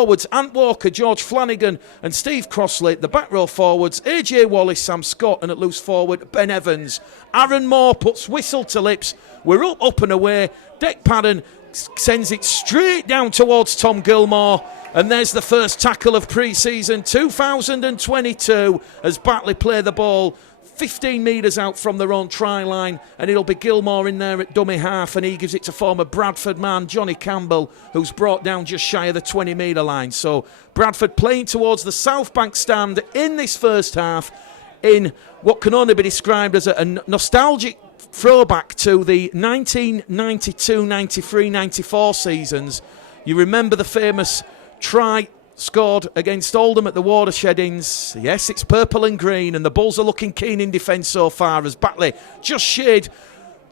forwards, Ant Walker, George Flanagan and Steve Crossley. The back row forwards, AJ Wallace, Sam Scott, and at loose forward, Ben Evans. Aaron Moore puts whistle to lips. We're up and away. Deck Padden sends it straight down towards Tom Gilmore. And there's the first tackle of pre-season 2022 as Batley play the ball 15 metres out from their own try line, and it'll be Gilmore in there at dummy half, and he gives it to former Bradford man Johnny Campbell, who's brought down just shy of the 20-metre line. So Bradford playing towards the South Bank stand in this first half in what can only be described as a nostalgic throwback to the 1992, 93, 94 seasons. You remember the famous try scored against Oldham at the Watershed Inns. Yes, it's purple and green, and the Bulls are looking keen in defence so far as Batley just shared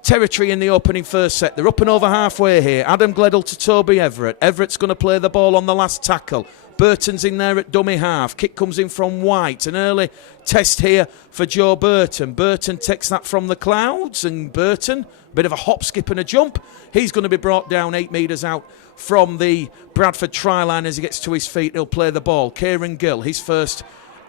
territory in the opening first set. They're up and over halfway here. Adam Gledall to Toby Everett. Everett's going to play the ball on the last tackle. Burton's in there at dummy half. Kick comes in from White. An early test here for Joe Burton. Burton takes that from the clouds, and Burton, a bit of a hop, skip and a jump. He's going to be brought down 8 metres out from the Bradford try line. As he gets to his feet, he'll play the ball. Kieran Gill, his first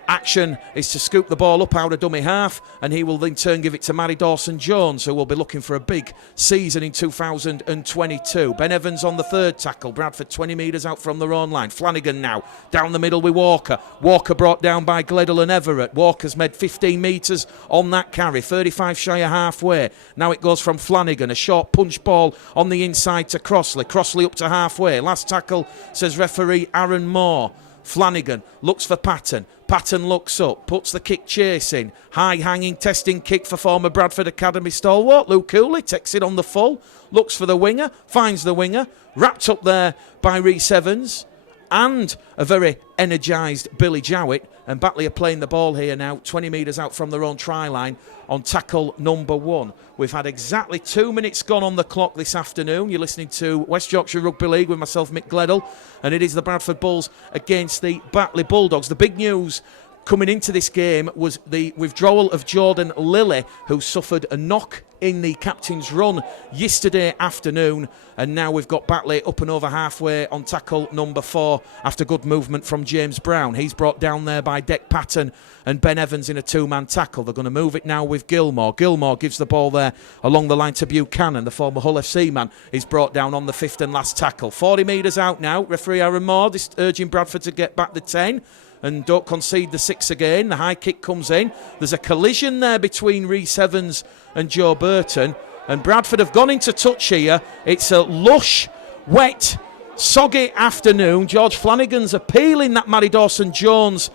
action is to scoop the ball up out of dummy half, and he will in turn give it to Matty Dawson-Jones, who will be looking for a big season in 2022. Ben Evans on the third tackle. Bradford 20 metres out from their own line. Flanagan now down the middle with Walker. Walker brought down by Gledall and Everett. Walker's made 15 metres on that carry, 35 shy of halfway. Now it goes from Flanagan, a short punch ball on the inside to Crossley. Crossley up to halfway. Last tackle, says referee Aaron Moore. Flanagan looks for Patton. Patton looks up, puts the kick chasing. High-hanging, testing kick for former Bradford Academy stalwart. Luke Cooley takes it on the full. Looks for the winger, finds the winger. Wrapped up there by Rhys Evans. And a very energised Billy Jowett. And Batley are playing the ball here now, 20 metres out from their own try line on tackle number 1. We've had exactly 2 minutes gone on the clock this afternoon. You're listening to West Yorkshire Rugby League with myself, Mick Gledall, and it is the Bradford Bulls against the Batley Bulldogs. The big news coming into this game was the withdrawal of Jordan Lilly, who suffered a knock in the captain's run yesterday afternoon, and now we've got Batley up and over halfway on tackle number 4 after good movement from James Brown. He's brought down there by Deck Patton and Ben Evans in a 2-man tackle. They're going to move it now with Gilmore. Gilmore gives the ball there along the line to Buchanan. The former Hull FC man is brought down on the 5th and last tackle. 40 metres out now. Referee Aaron Moore is urging Bradford to get back the 10 and don't concede the 6 again. The high kick comes in. There's a collision there between Rhys Evans and Joe Burton, and Bradford have gone into touch here. It's a lush, wet, soggy afternoon. George Flanagan's appealing that Matty Dawson-Jones.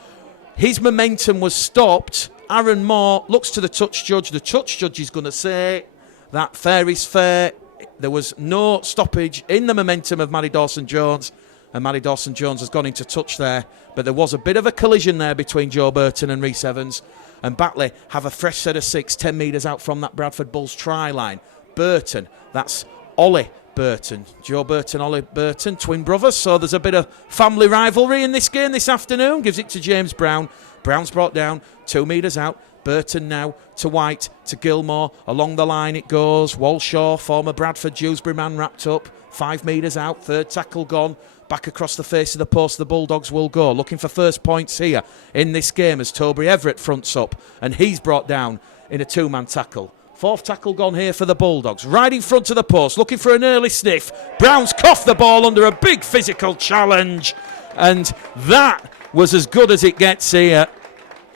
His momentum was stopped. Aaron Moore looks to the touch judge. The touch judge is going to say that fair is fair. There was no stoppage in the momentum of Matty Dawson-Jones, and Matty Dawson-Jones has gone into touch there. But there was a bit of a collision there between Joe Burton and Rhys Evans. And Batley have a fresh set of 6, 10 metres out from that Bradford Bulls try line. Burton, that's Ollie Burton. Joe Burton, Ollie Burton, twin brothers. So there's a bit of family rivalry in this game this afternoon. Gives it to James Brown. Brown's brought down 2 metres out. Burton now to White, to Gilmore. Along the line it goes. Walshaw, former Bradford Dewsbury man, wrapped up. 5 metres out. Third tackle gone. Back across the face of the post the Bulldogs will go. Looking for first points here in this game as Toby Everett fronts up, and he's brought down in a 2-man tackle. 4th tackle gone here for the Bulldogs. Right in front of the post, looking for an early sniff. Brown's coughed the ball under a big physical challenge, and that was as good as it gets here.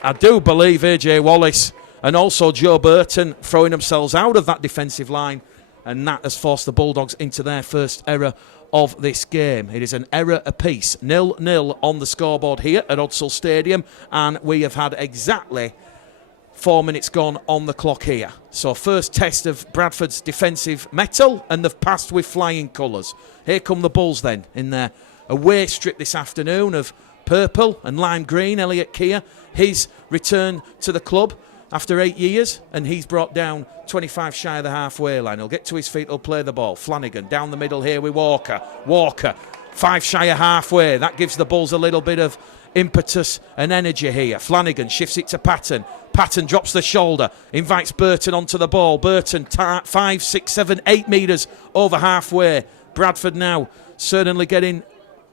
I do believe AJ Wallace and also Joe Burton throwing themselves out of that defensive line, and that has forced the Bulldogs into their first error of this game. It is an error apiece. 0-0 on the scoreboard here at Odsall Stadium, and we have had exactly 4 minutes gone on the clock here. So first test of Bradford's defensive mettle, and they've passed with flying colours. Here come the Bulls then in their away strip this afternoon of purple and lime green. Elliot Keir, his return to the club after 8 years, and he's brought down 25 shy of the halfway line. He'll get to his feet, he'll play the ball. Flanagan down the middle here with Walker. Walker 5 shy of halfway. That gives the Bulls a little bit of impetus and energy here. Flanagan shifts it to Patton. Patton drops the shoulder, invites Burton onto the ball. Burton 5, 6, 7, 8 metres over halfway. Bradford now certainly getting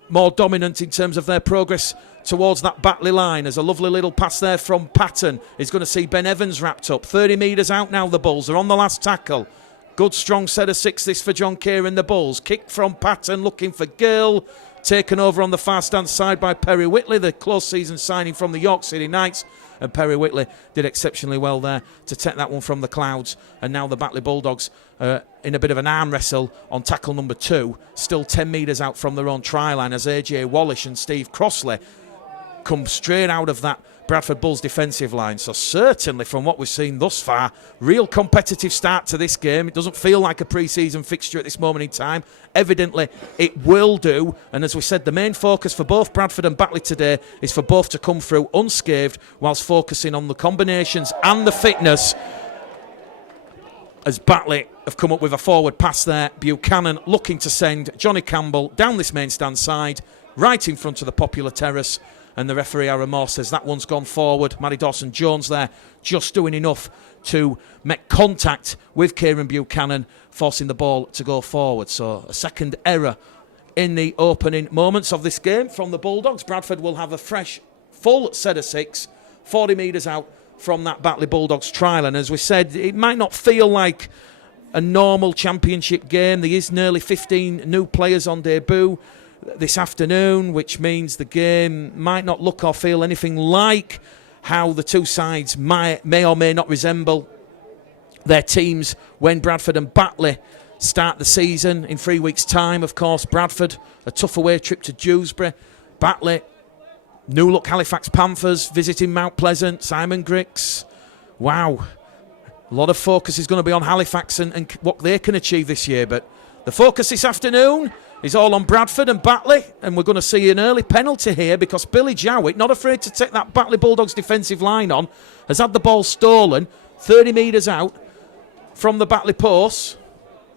more dominant in terms of their progress towards that Batley line. There's a lovely little pass there from Patton. He's going to see Ben Evans wrapped up. 30 metres out now, the Bulls. They're on the last tackle. Good strong set of 6 this for John Kieran, the Bulls. Kick from Patton, looking for Gill. Taken over on the far stand side by Perry Whitley, the close season signing from the York City Knights. And Perry Whitley did exceptionally well there to take that one from the clouds. And now the Batley Bulldogs in a bit of an arm wrestle on tackle number 2. Still 10 metres out from their own try line as AJ Wallish and Steve Crossley come straight out of that Bradford Bulls defensive line. So certainly from what we've seen thus far, real competitive start to this game. It doesn't feel like a pre-season fixture at this moment in time. Evidently it will do, and as we said, the main focus for both Bradford and Batley today is for both to come through unscathed whilst focusing on the combinations and the fitness, as Batley have come up with a forward pass there. Buchanan looking to send Johnny Campbell down this main stand side right in front of the popular terrace. And the referee, Aaron Moore, says that one's gone forward. Matty Dawson-Jones there just doing enough to make contact with Kieran Buchanan, forcing the ball to go forward. So a second error in the opening moments of this game from the Bulldogs. Bradford will have a fresh, full set of 6, 40 metres out from that Batley Bulldogs trial. And as we said, it might not feel like a normal championship game. There is nearly 15 new players on debut this afternoon, which means the game might not look or feel anything like how the two sides may or may not resemble their teams when Bradford and Batley start the season in 3 weeks' time. Of course, Bradford, a tough away trip to Dewsbury. Batley, new look Halifax Panthers, visiting Mount Pleasant, Simon Griggs. Wow. A lot of focus is going to be on Halifax and what they can achieve this year, but the focus this afternoon is all on Bradford and Batley, and we're going to see an early penalty here because Billy Jowett, not afraid to take that Batley Bulldogs defensive line on, has had the ball stolen 30 metres out from the Batley post.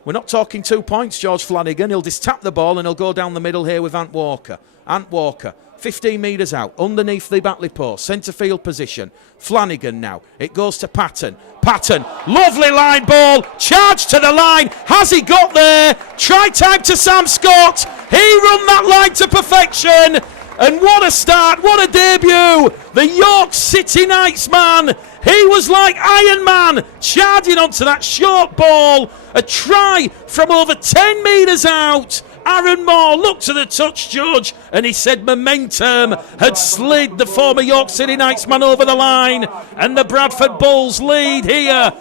We're not talking 2 points, George Flanagan. He'll just tap the ball and he'll go down the middle here with Ant Walker. Ant Walker, 15 metres out, underneath the Batley post, centre field position. Flanagan now, it goes to Patton. Patton, lovely line ball, charge to the line. Has he got there? Try time to Sam Scott. He run that line to perfection. And what a start, what a debut. The York City Knights man. He was like Iron Man, charging onto that short ball. A try from over 10 metres out. Aaron Moore looked to the touch judge and he said momentum had slid the former York City Knights man over the line, and the Bradford Bulls lead here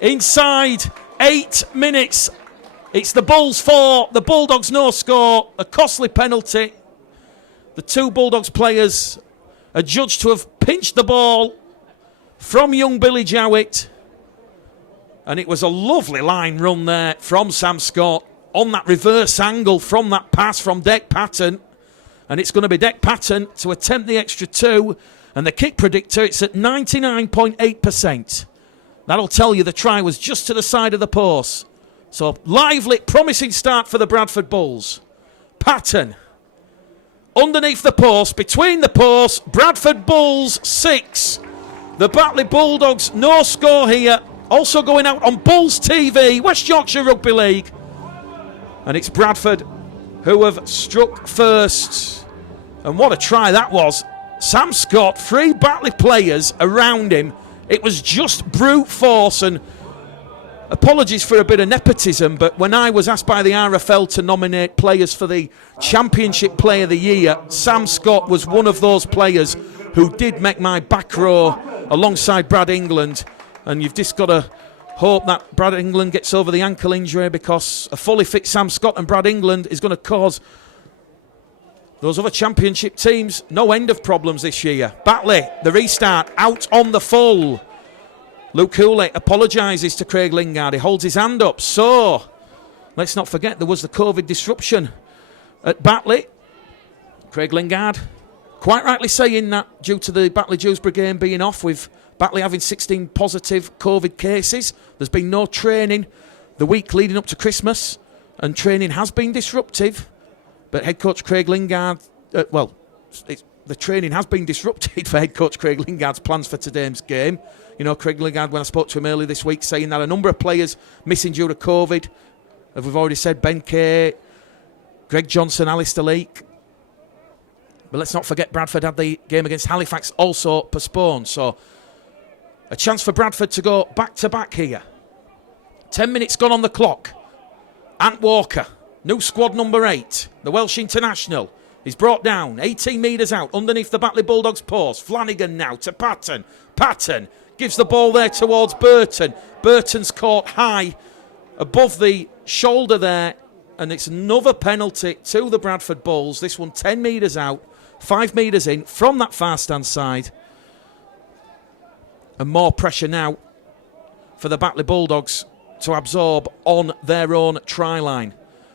inside 8 minutes. It's the Bulls 4, the Bulldogs no score, a costly penalty. The two Bulldogs players are judged to have pinched the ball from young Billy Jowett, and it was a lovely line run there from Sam Scott on that reverse angle from that pass from Dec Patton. And it's going to be Dec Patton to attempt the extra 2. And the kick predictor, it's at 99.8%. That'll tell you the try was just to the side of the post. So lively, promising start for the Bradford Bulls. Patton, underneath the post, between the posts, Bradford Bulls 6. The Batley Bulldogs no score here. Also going out on Bulls TV, West Yorkshire Rugby League. And it's Bradford who have struck first. And what a try that was. Sam Scott, 3 Batley players around him. It was just brute force, and apologies for a bit of nepotism, but when I was asked by the RFL to nominate players for the Championship Player of the Year, Sam Scott was one of those players who did make my back row alongside Brad England. And you've just got to hope that Brad England gets over the ankle injury, because a fully fit Sam Scott and Brad England is going to cause those other championship teams no end of problems this year. Batley, the restart, out on the full. Luke Hooley apologises to Craig Lingard. He holds his hand up. So, let's not forget there was the COVID disruption at Batley. Craig Lingard quite rightly saying that due to the Batley-Dewsbury game being off, with Batley having 16 positive COVID cases. There's been no training the week leading up to Christmas, and training has been disruptive. But head coach Craig Lingard, the training has been disrupted for head coach Craig Lingard's plans for today's game. You know, Craig Lingard, when I spoke to him earlier this week, saying that a number of players missing due to COVID, as we've already said, Ben Kay, Greg Johnson, Alistair Leake, But let's not forget Bradford had the game against Halifax also postponed. So a chance for Bradford to go back-to-back here. 10 minutes gone on the clock. Ant Walker, new squad number 8, the Welsh international. He's brought down 18 metres out underneath the Batley Bulldogs post. Flanagan now to Patton. Patton gives the ball there towards Burton. Burton's caught high above the shoulder there. And it's another penalty to the Bradford Bulls. This one 10 metres out, 5 metres in from that far stand side. And more pressure now for the Batley Bulldogs to absorb on their own try line.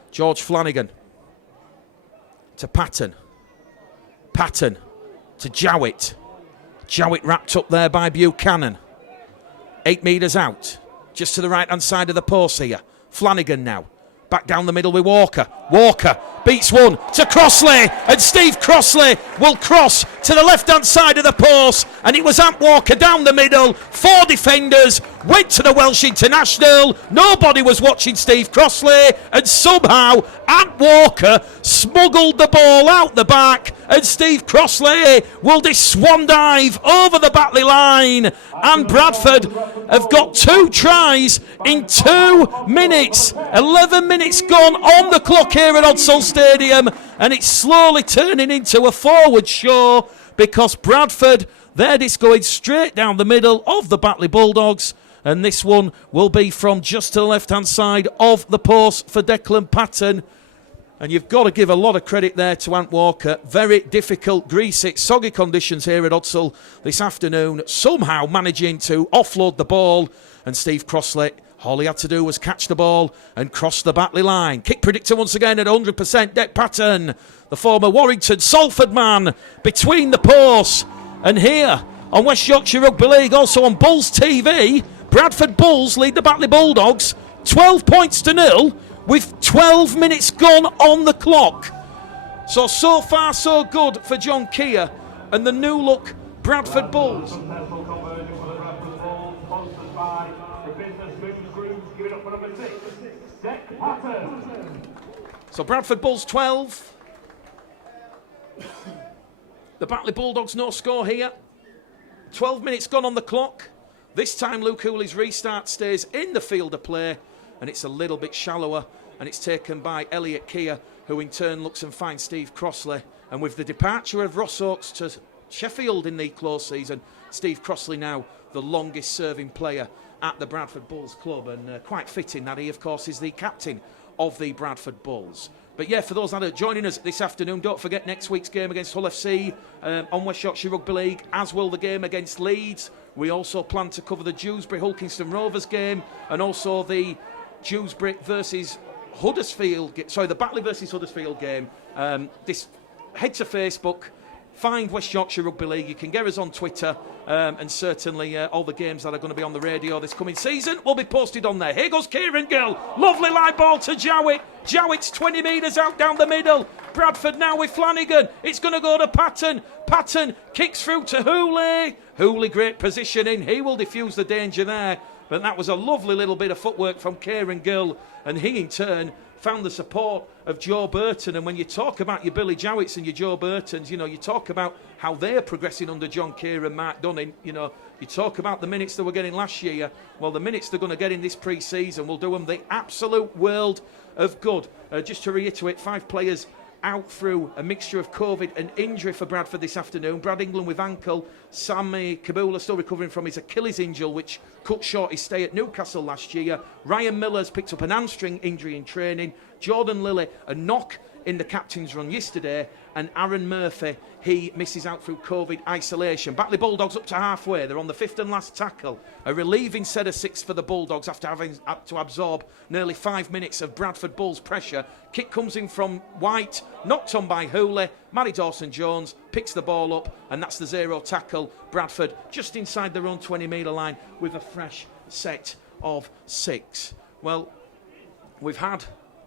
George Flanagan to Patton. Patton to Jowett. Jowett wrapped up there by Buchanan. 8 metres out, just to the right-hand side of the post here. Flanagan now. Back down the middle with Walker. Walker beats one to Crossley, and Steve Crossley will cross to the left-hand side of the post, and it was Ant Walker down the middle. 4 defenders went to the Welsh international. Nobody was watching Steve Crossley, and somehow Ant Walker smuggled the ball out the back, and Steve Crossley will do swan dive over the Batley line, and Bradford have got 2 tries in 2 minutes. 11 minutes gone on the clock here at Odsal Stadium, and it's slowly turning into a forward show because Bradford, they're just going straight down the middle of the Batley Bulldogs, and this one will be from just to the left-hand side of the post for Declan Patton. And you've got to give a lot of credit there to Ant Walker. Very difficult, greasy, soggy conditions here at Odsal this afternoon. Somehow managing to offload the ball. And Steve Crossley, all he had to do was catch the ball and cross the Batley line. Kick predictor once again at 100%. Dec Patton, the former Warrington Salford man, between the posts. And here on West Yorkshire Rugby League, also on Bulls TV, Bradford Bulls lead the Batley Bulldogs 12 points to 0. With 12 minutes gone on the clock. So far, so good for John Keir and the new-look Bradford Bulls. So Bradford Bulls 12. The Batley Bulldogs no score here. 12 minutes gone on the clock. This time Luke Hooley's restart stays in the field of play. And it's a little bit shallower, and it's taken by Elliot Keir, who in turn looks and finds Steve Crossley. And with the departure of Ross Oakes to Sheffield in the close season, Steve Crossley now the longest serving player at the Bradford Bulls club, and quite fitting that he of course is the captain of the Bradford Bulls. But yeah, for those that are joining us this afternoon, don't forget next week's game against Hull FC on West Yorkshire Rugby League, as will the game against Leeds. We also plan to cover the Dewsbury Hulkingston Rovers game, and also the Dewsbury versus Huddersfield, the Batley versus Huddersfield game. This head to Facebook, find West Yorkshire Rugby League. You can get us on Twitter, and certainly all the games that are going to be on the radio this coming season will be posted on there. Here goes Kieran Gill, lovely live ball to Jowett. Jowett's 20 metres out down the middle. Bradford now with Flanagan. It's going to go to Patton. Patton kicks through to Hooley. Hooley, great positioning. He will diffuse the danger there. But that was a lovely little bit of footwork from Kieran Gill, and he in turn found the support of Joe Burton. And when you talk about your Billy Jowetts and your Joe Burtons, you know, you talk about how they're progressing under John Keir and Mark Dunning. You know, you talk about the minutes they were getting last year. Well, the minutes they're going to get in this pre-season will do them the absolute world of good. Just to reiterate, 5 players out through a mixture of COVID and injury for Bradford this afternoon. Brad England with ankle. Sammy Kabula still recovering from his Achilles injury, which cut short his stay at Newcastle last year. Ryan Miller's picked up an hamstring injury in training. Jordan Lilly, a knock in the captain's run yesterday. And Aaron Murphy, he misses out through COVID isolation. Batley Bulldogs up to halfway. They're on the 5th and last tackle. A relieving set of 6 for the Bulldogs after having to absorb nearly 5 minutes of Bradford Bulls pressure. Kick comes in from White, knocked on by Hooley. Matty Dawson-Jones picks the ball up, and that's the 0 tackle. Bradford just inside their own 20-metre line with a fresh set of 6. Well, we've had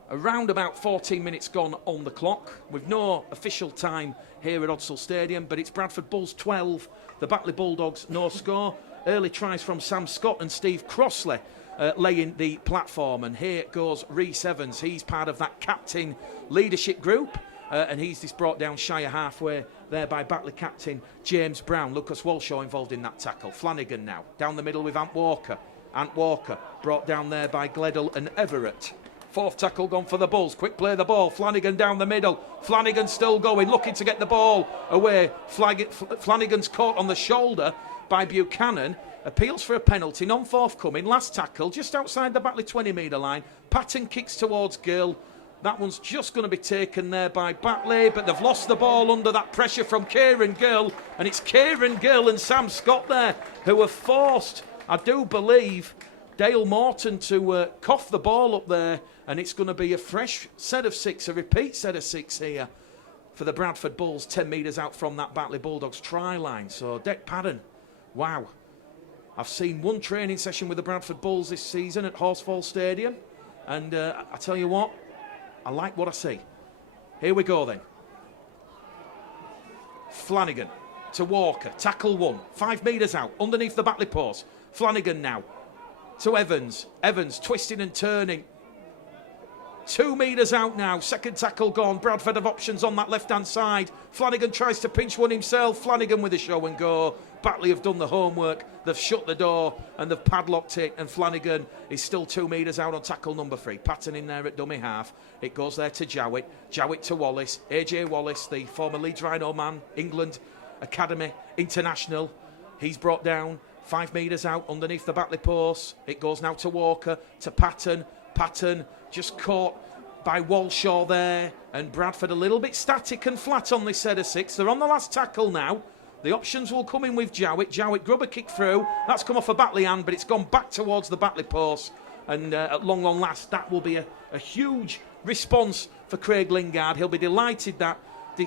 around about 14 minutes gone on the clock, with no official time here at Odsal Stadium, but it's Bradford Bulls 12, the Batley Bulldogs no score. Early tries from Sam Scott and Steve Crossley laying the platform, and here goes Rhys Evans. He's part of that captain leadership group, and he's just brought down shy of halfway there by Batley captain James Brown. Lucas Walshaw involved in that tackle. Flanagan now down the middle with Ant Walker. Ant Walker brought down there by Gledhill and Everett. Fourth tackle gone for the Bulls. Quick play the ball. Flanagan down the middle. Flanagan still going, looking to get the ball away. Flanagan's caught on the shoulder by Buchanan. Appeals for a penalty, non-forthcoming. Last tackle, just outside the Batley 20-metre line. Patton kicks towards Gill. That one's just going to be taken there by Batley, but they've lost the ball under that pressure from Kieran Gill. And it's Kieran Gill and Sam Scott there who have forced, I do believe, Dale Morton to cough the ball up there. And it's going to be a fresh set of 6, a repeat set of 6 here for the Bradford Bulls, 10 metres out from that Batley Bulldogs try line. So, Dec Padden, wow. I've seen one training session with the Bradford Bulls this season at Horsfall Stadium. And I tell you what, I like what I see. Here we go then. Flanagan to Walker, tackle 1, 5 metres out, underneath the Batley post. Flanagan now to Evans. Evans twisting and turning. 2 metres out now, second tackle gone. Bradford have options on that left-hand side. Flanagan tries to pinch one himself. Flanagan with a show and go. Batley have done the homework. They've shut the door and they've padlocked it. And Flanagan is still 2 metres out on tackle number 3. Patton in there at dummy half. It goes there to Jowett. Jowett to Wallace. AJ Wallace, the former Leeds Rhino man, England Academy International. He's brought down 5 metres out underneath the Batley post. It goes now to Walker, to Patton. Patton just caught by Walshaw there, and Bradford a little bit static and flat on this set of 6. They're on the last tackle now. The options will come in with Jowett. Jowett grubber kick through. That's come off a Batley hand, but it's gone back towards the Batley post. And at long last, that will be a huge response for Craig Lingard. He'll be delighted that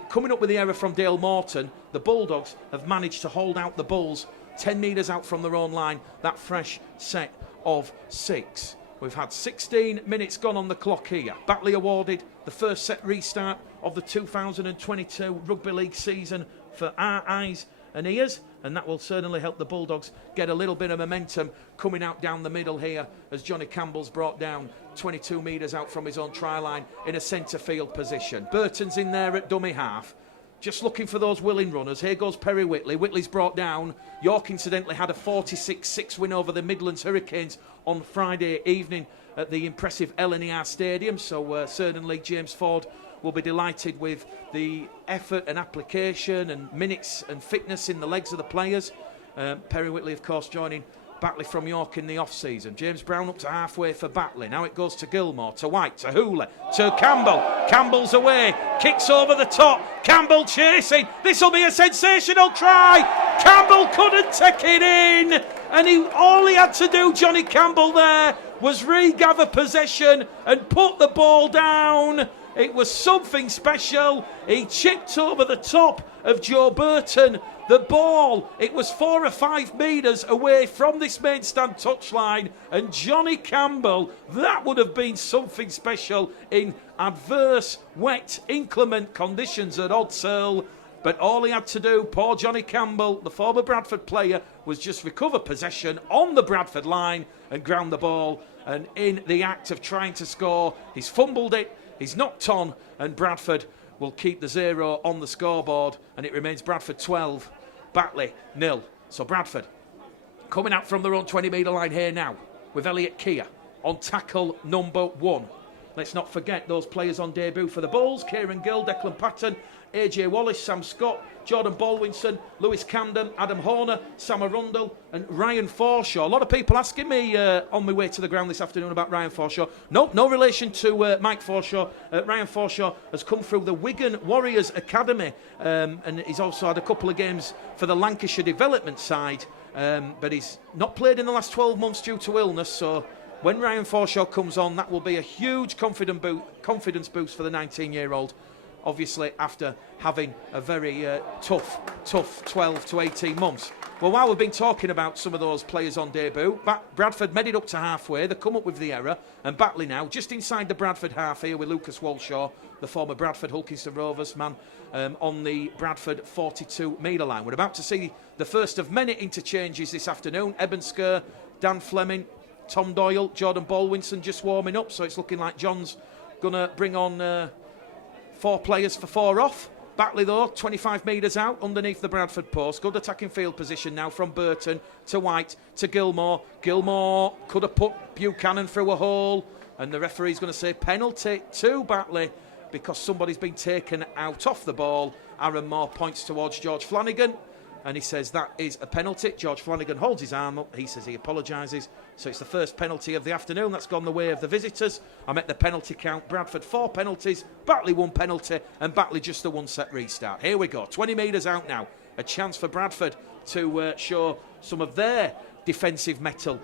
coming up with the error from Dale Morton, the Bulldogs have managed to hold out the Bulls 10 metres out from their own line. That fresh set of 6. We've had 16 minutes gone on the clock here. Batley awarded the first set restart of the 2022 Rugby League season for our eyes and ears, and that will certainly help the Bulldogs get a little bit of momentum coming out down the middle here as Johnny Campbell's brought down 22 metres out from his own try line in a centre field position. Burton's in there at dummy half. Just looking for those willing runners. Here goes Perry Whitley. Whitley's brought down. York incidentally had a 46-6 win over the Midlands Hurricanes on Friday evening at the impressive LNER Stadium. So certainly James Ford will be delighted with the effort and application and minutes and fitness in the legs of the players. Perry Whitley, of course, joining Batley from York in the off-season. James Brown up to halfway for Batley. Now it goes to Gilmore, to White, to Hooler, to Campbell. Campbell's away, kicks over the top. Campbell chasing. This will be a sensational try. Campbell couldn't take it in. And all he had to do, Johnny Campbell there, was regather possession and put the ball down. It was something special. He chipped over the top of Joe Burton. The ball, it was 4 or 5 metres away from this main stand touchline, and Johnny Campbell, that would have been something special in adverse, wet, inclement conditions at Odshill. But all he had to do, poor Johnny Campbell, the former Bradford player, was just recover possession on the Bradford line and ground the ball. And in the act of trying to score, he's fumbled it, he's knocked on, and Bradford will keep the 0 on the scoreboard, and it remains Bradford 12, Batley 0. So Bradford coming out from their own 20-metre line here now with Elliot Keir on tackle number 1. Let's not forget those players on debut for the Bulls: Kieran Gill, Declan Patton, AJ Wallace, Sam Scott, Jordan Baldwinson, Lewis Camden, Adam Horner, Sam Arundel and Ryan Forshaw. A lot of people asking me on my way to the ground this afternoon about Ryan Forshaw. No relation to Mike Forshaw. Ryan Forshaw has come through the Wigan Warriors Academy and he's also had a couple of games for the Lancashire development side, but he's not played in the last 12 months due to illness. So when Ryan Forshaw comes on, that will be a huge confidence boost for the 19-year-old. Obviously, after having a very tough 12 to 18 months. Well, while we've been talking about some of those players on debut, Bradford made it up to halfway. They come up with the error, and Batley now just inside the Bradford half here with Lucas Walshaw, the former Bradford Hulkington Rovers man, on the Bradford 42-metre line. We're about to see the first of many interchanges this afternoon. Eben Skir, Dan Fleming, Tom Doyle, Jordan Baldwinson just warming up, so it's looking like John's going to bring on 4 players for 4 off. Batley, though, 25 metres out underneath the Bradford post. Good attacking field position now from Burton to White to Gilmore. Gilmore could have put Buchanan through a hole, and the referee's going to say penalty to Batley because somebody's been taken out off the ball. Aaron Moore points towards George Flanagan, and he says that is a penalty. George Flanagan holds his arm up. He says he apologises. So it's the first penalty of the afternoon. That's gone the way of the visitors. I met the penalty count. Bradford 4 penalties, Batley 1 penalty, and Batley just a 1-set restart. Here we go, 20 metres out now. A chance for Bradford to show some of their defensive mettle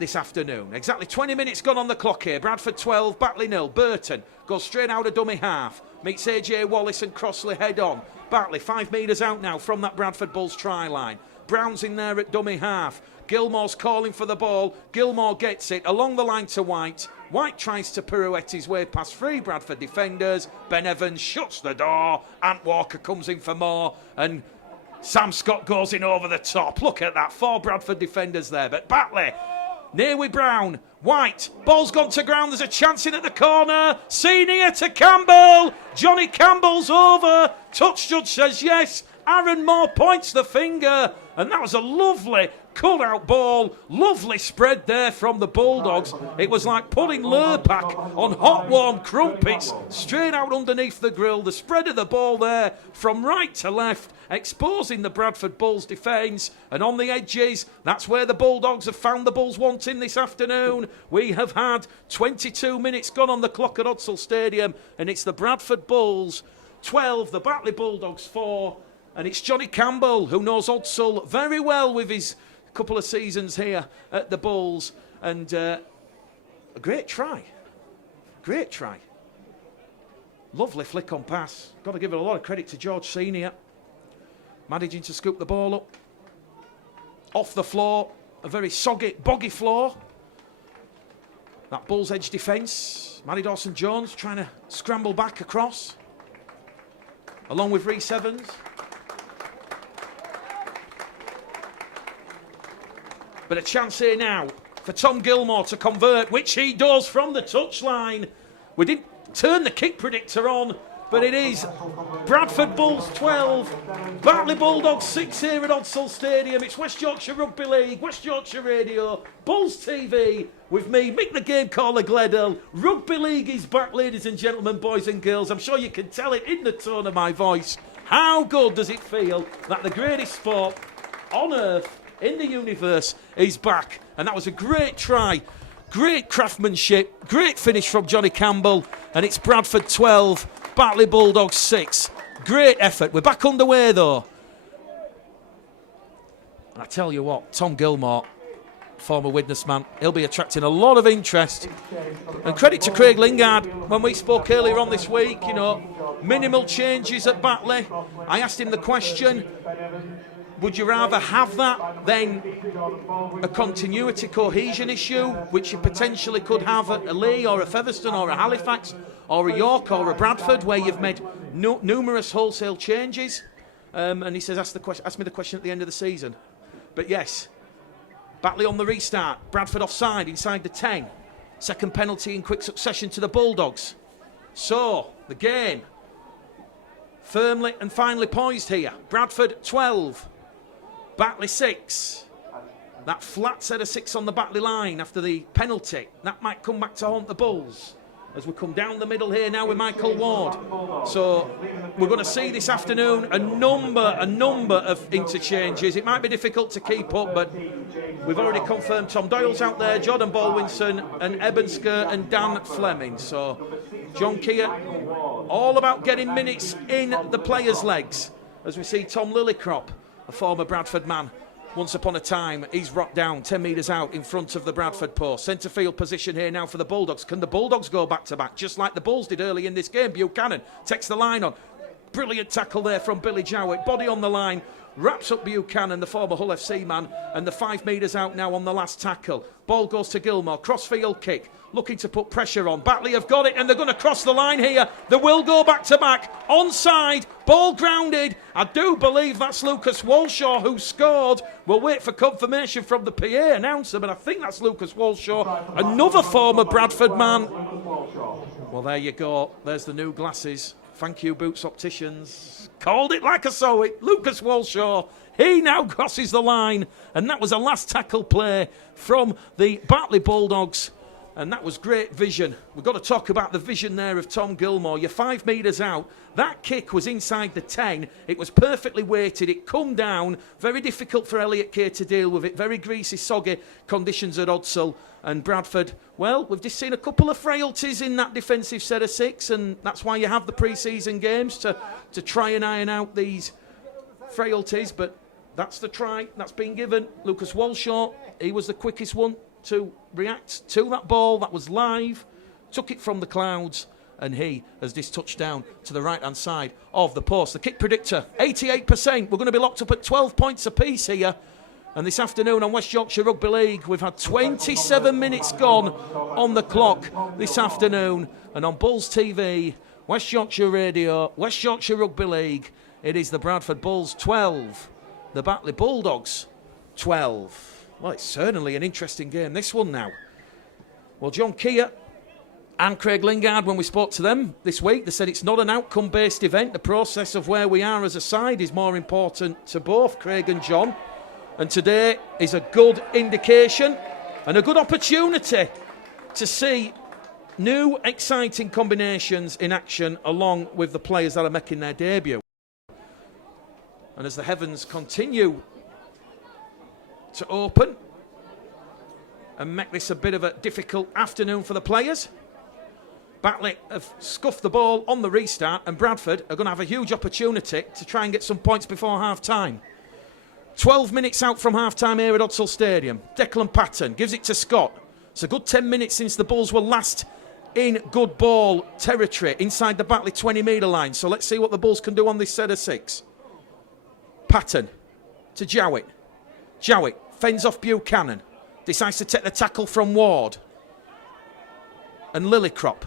this afternoon. Exactly 20 minutes gone on the clock here. Bradford 12, Batley 0. Burton goes straight out of dummy half. Meets AJ Wallace and Crossley head on. Batley 5 metres out now from that Bradford Bulls try line. Brown's in there at dummy half. Gilmore's calling for the ball. Gilmore gets it along the line to White. White tries to pirouette his way past 3 Bradford defenders. Ben Evans shuts the door. Ant Walker comes in for more, and Sam Scott goes in over the top. Look at that, 4 Bradford defenders there. But Batley, near with Brown. White, ball's gone to ground. There's a chance in at the corner. Senior to Campbell. Johnny Campbell's over. Touch judge says yes. Aaron Moore points the finger. And that was a lovely cut-out ball. Lovely spread there from the Bulldogs. It was like putting Lurpak on hot, warm crumpets straight out underneath the grill. The spread of the ball there from right to left, exposing the Bradford Bulls defence. And on the edges, that's where the Bulldogs have found the Bulls wanting this afternoon. We have had 22 minutes gone on the clock at Odsal Stadium, and it's the Bradford Bulls 12, the Batley Bulldogs 4. And it's Johnny Campbell, who knows Odsal very well with his couple of seasons here at the Bulls. And a great try. Great try. Lovely flick on pass. Got to give it a lot of credit to George Senior. Managing to scoop the ball up. Off the floor. A very soggy, boggy floor. That Bulls edge defence. Matty Dawson-Jones trying to scramble back across. Along with Rhys Evans. But a chance here now for Tom Gilmore to convert, which he does from the touchline. We didn't turn the kick predictor on, but it is Bradford Bulls 12, Batley Bulldogs 6 here at Odsal Stadium. It's West Yorkshire Rugby League, West Yorkshire Radio, Bulls TV, with me, Mick the Game Caller Gledhill. Rugby League is back, ladies and gentlemen, boys and girls. I'm sure you can tell it in the tone of my voice. How good does it feel that the greatest sport on earth, in the universe, is back? And that was a great try, great craftsmanship, great finish from Johnny Campbell, and it's Bradford 12, Batley Bulldogs 6. Great effort. We're back underway though. And I tell you what, Tom Gilmore, former witness man, he'll be attracting a lot of interest. And credit to Craig Lingard, when we spoke earlier on this week, you know, minimal changes at Batley. I asked him the question, would you rather have that than a continuity cohesion issue, which you potentially could have at a Lee or a Featherstone or a Halifax or a York or a Bradford, where you've made numerous wholesale changes? And he says, ask me the question at the end of the season. But yes, Batley on the restart, Bradford offside inside the 10. Second penalty in quick succession to the Bulldogs. So, the game firmly and finally poised here. Bradford 12. Batley 6. That flat set of 6 on the Batley line after the penalty. That might come back to haunt the Bulls as we come down the middle here now with Michael Ward. So we're going to see this afternoon a number of interchanges. It might be difficult to keep up, but we've already confirmed Tom Doyle's out there, Jordan Baldwinson and Ebensker and Dan Fleming. So John Keir, all about getting minutes in the players' legs as we see Tom Lillicrop, a former Bradford man. Once upon a time, he's rocked down 10 metres out in front of the Bradford post. Centre field position here now for the Bulldogs. Can the Bulldogs go back to back, just like the Bulls did early in this game? Buchanan takes the line on. Brilliant tackle there from Billy Jowett. Body on the line, wraps up Buchanan, the former Hull FC man, and the 5 metres out now on the last tackle. Ball goes to Gilmore, crossfield kick, looking to put pressure on. Batley have got it, and they're going to cross the line here. They will go back to back. Onside, ball grounded. I do believe that's Lucas Walshaw who scored. We'll wait for confirmation from the PA announcer, but I think that's Lucas Walshaw, another former Bradford man. Well, there you go. There's the new glasses Thank you, Boots Opticians. Called it like I saw it. Lucas Walshaw, he now crosses the line. And that was a last tackle play from the Batley Bulldogs. And that was great vision. We've got to talk about the vision there of Tom Gilmore. You're 5 metres out. That kick was inside the 10. It was perfectly weighted. It come down. Very difficult for Elliot Kay to deal with it. Very greasy, soggy conditions at Odsall. And Bradford, well, we've just seen a couple of frailties in that defensive set of 6. And that's why you have the pre-season games to try and iron out these frailties. But that's the try that's been given. Lucas Walshaw, he was the quickest one to react to that ball that was live, took it from the clouds, and he has this touchdown to the right-hand side of the post. The kick predictor, 88%. We're going to be locked up at 12 points apiece here. And this afternoon on West Yorkshire Rugby League, we've had 27 minutes gone on the clock this afternoon. And on Bulls TV, West Yorkshire Radio, West Yorkshire Rugby League, it is the Bradford Bulls 12, the Batley Bulldogs 12. Well, it's certainly an interesting game, this one now. Well, John Keir and Craig Lingard, when we spoke to them this week, they said it's not an outcome-based event. The process of where we are as a side is more important to both Craig and John. And today is a good indication and a good opportunity to see new, exciting combinations in action along with the players that are making their debut. And as the heavens continue to open and make this a bit of a difficult afternoon for the players, Batley have scuffed the ball on the restart, and Bradford are going to have a huge opportunity to try and get some points before half-time. 12 minutes out from half-time here at Odsall Stadium. Declan Patton gives it to Scott. It's a good 10 minutes since the Bulls were last in good ball territory inside the Batley 20-metre line. So let's see what the Bulls can do on this set of 6. Patton to Jowett. Jowett fends off Buchanan. Decides to take the tackle from Ward. And Lillicrop.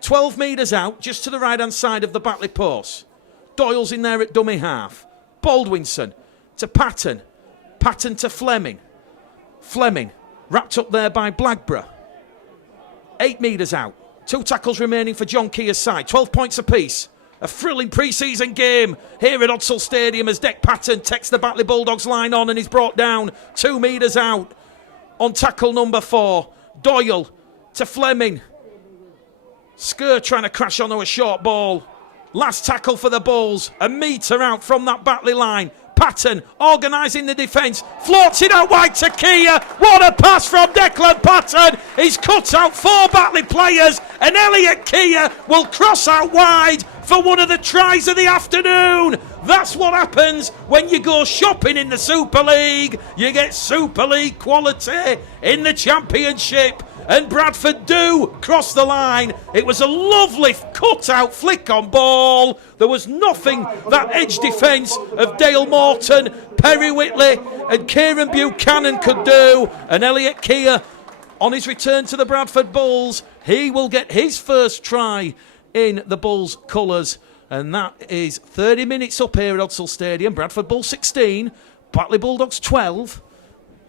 12 metres out, just to the right-hand side of the Batley post. Doyle's in there at dummy half. Baldwinson to Patton. Patton to Fleming. Fleming wrapped up there by Blagborough. 8 metres out. 2 tackles remaining for John Keir's side. 12 points apiece. A thrilling pre-season game here at Odsall Stadium as Dec Patton takes the Batley Bulldogs line on and is brought down 2 metres out on tackle number 4. Doyle to Fleming. Skur trying to crash onto a short ball. Last tackle for the Bulls. A metre out from that Batley line. Patton organising the defence. Floats it out wide to Keir. What a pass from Declan Patton. He's cut out 4 Batley players and Elliot Keir will cross out wide for one of the tries of the afternoon. That's what happens when you go shopping in the Super League. You get Super League quality in the Championship. And Bradford do cross the line. It was a lovely cut-out flick on ball. There was nothing that edge defence of Dale Morton, Perry Whitley and Kieran Buchanan could do. And Elliot Keir, on his return to the Bradford Bulls, he will get his first try in the Bulls' colours. And that is 30 minutes up here at Odsall Stadium. Bradford Bulls 16, Batley Bulldogs 12.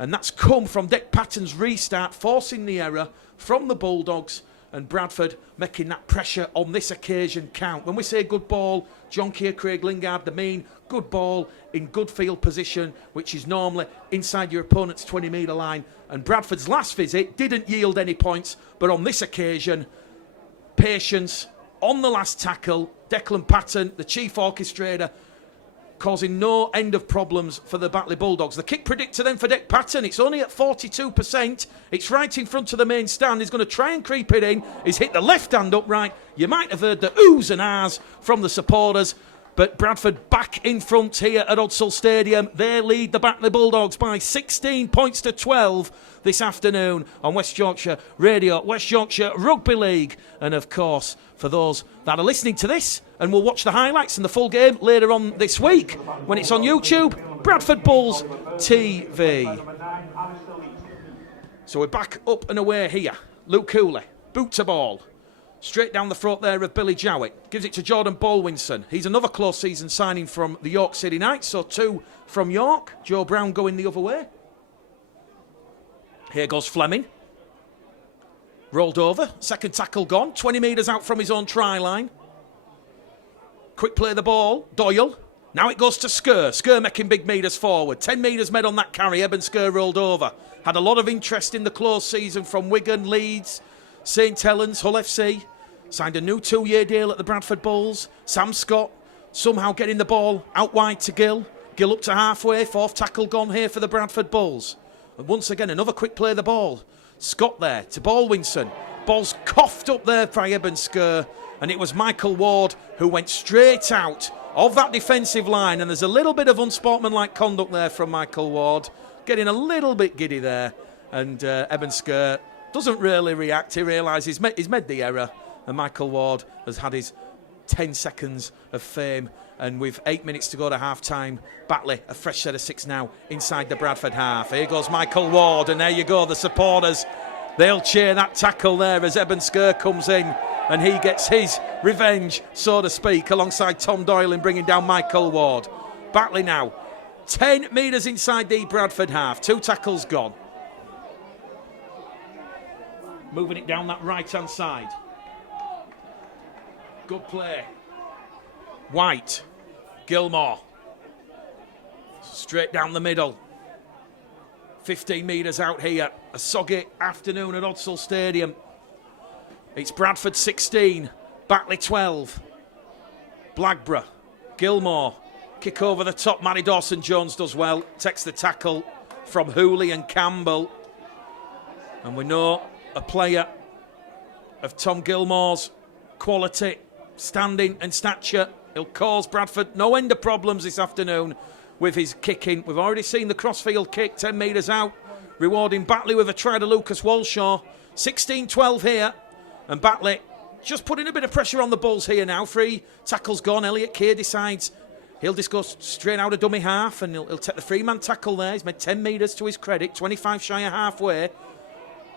And that's come from Dec Patton's restart, forcing the error from the Bulldogs, and Bradford making that pressure on this occasion count. When we say good ball, John Keir, Craig Lingard, the mean good ball in good field position, which is normally inside your opponent's 20-metre line. And Bradford's last visit didn't yield any points, but on this occasion, patience on the last tackle. Declan Patton, the chief orchestrator, causing no end of problems for the Batley Bulldogs. The kick predictor then for Dec Patton, it's only at 42%. It's right in front of the main stand. He's going to try and creep it in. He's hit the left hand upright. You might have heard the oohs and ahs from the supporters. But Bradford back in front here at Odsall Stadium. They lead the Batley Bulldogs by 16 points to 12 this afternoon on West Yorkshire Radio, West Yorkshire Rugby League. And of course, for those that are listening to this and will watch the highlights and the full game later on this week when it's on YouTube, Bradford Bulls TV. So we're back up and away here. Luke Cooley, boot to ball. Straight down the throat there of Billy Jowett. Gives it to Jordan Baldwinson. He's another close season signing from the York City Knights. So 2 from York. Joe Brown going the other way. Here goes Fleming. Rolled over. Second tackle gone. 20 metres out from his own try line. Quick play the ball. Doyle. Now it goes to Skur. Skur making big metres forward. 10 metres made on that carry. Eben Skur rolled over. Had a lot of interest in the close season from Wigan, Leeds, St Helens, Hull FC. Signed a new 2-year deal at the Bradford Bulls. Sam Scott somehow getting the ball out wide to Gill. Gill up to halfway. 4th tackle gone here for the Bradford Bulls. And once again, another quick play the ball. Scott there to Baldwinson. Ball's coughed up there by Eben Skur. And it was Michael Ward who went straight out of that defensive line. And there's a little bit of unsportsmanlike conduct there from Michael Ward. Getting a little bit giddy there. And Eben Skur doesn't really react. He realises he's made the error. And Michael Ward has had his 10 seconds of fame. And with 8 minutes to go to half-time, Batley, a fresh set of 6 now, inside the Bradford half. Here goes Michael Ward, and there you go, the supporters. They'll cheer that tackle there as Eben Skur comes in, and he gets his revenge, so to speak, alongside Tom Doyle in bringing down Michael Ward. Batley now, 10 metres inside the Bradford half, 2 tackles gone. Moving it down that right-hand side. Good play. White. Gilmore. Straight down the middle. 15 metres out here. A soggy afternoon at Odsal Stadium. It's Bradford 16. Batley 12. Blackburn. Gilmore. Kick over the top. Matty Dawson-Jones does well. Takes the tackle from Hooley and Campbell. And we know a player of Tom Gilmore's quality, standing and stature. He'll cause Bradford no end of problems this afternoon with his kicking. We've already seen the crossfield kick, 10 metres out, rewarding Batley with a try to Lucas Walshaw. 16-12 here, and Batley just putting a bit of pressure on the Bulls here now. 3 tackles gone. Elliot Keir decides he'll just go straight out of dummy half, and he'll take the 3-man tackle there. He's made 10 metres to his credit, 25 shy of halfway.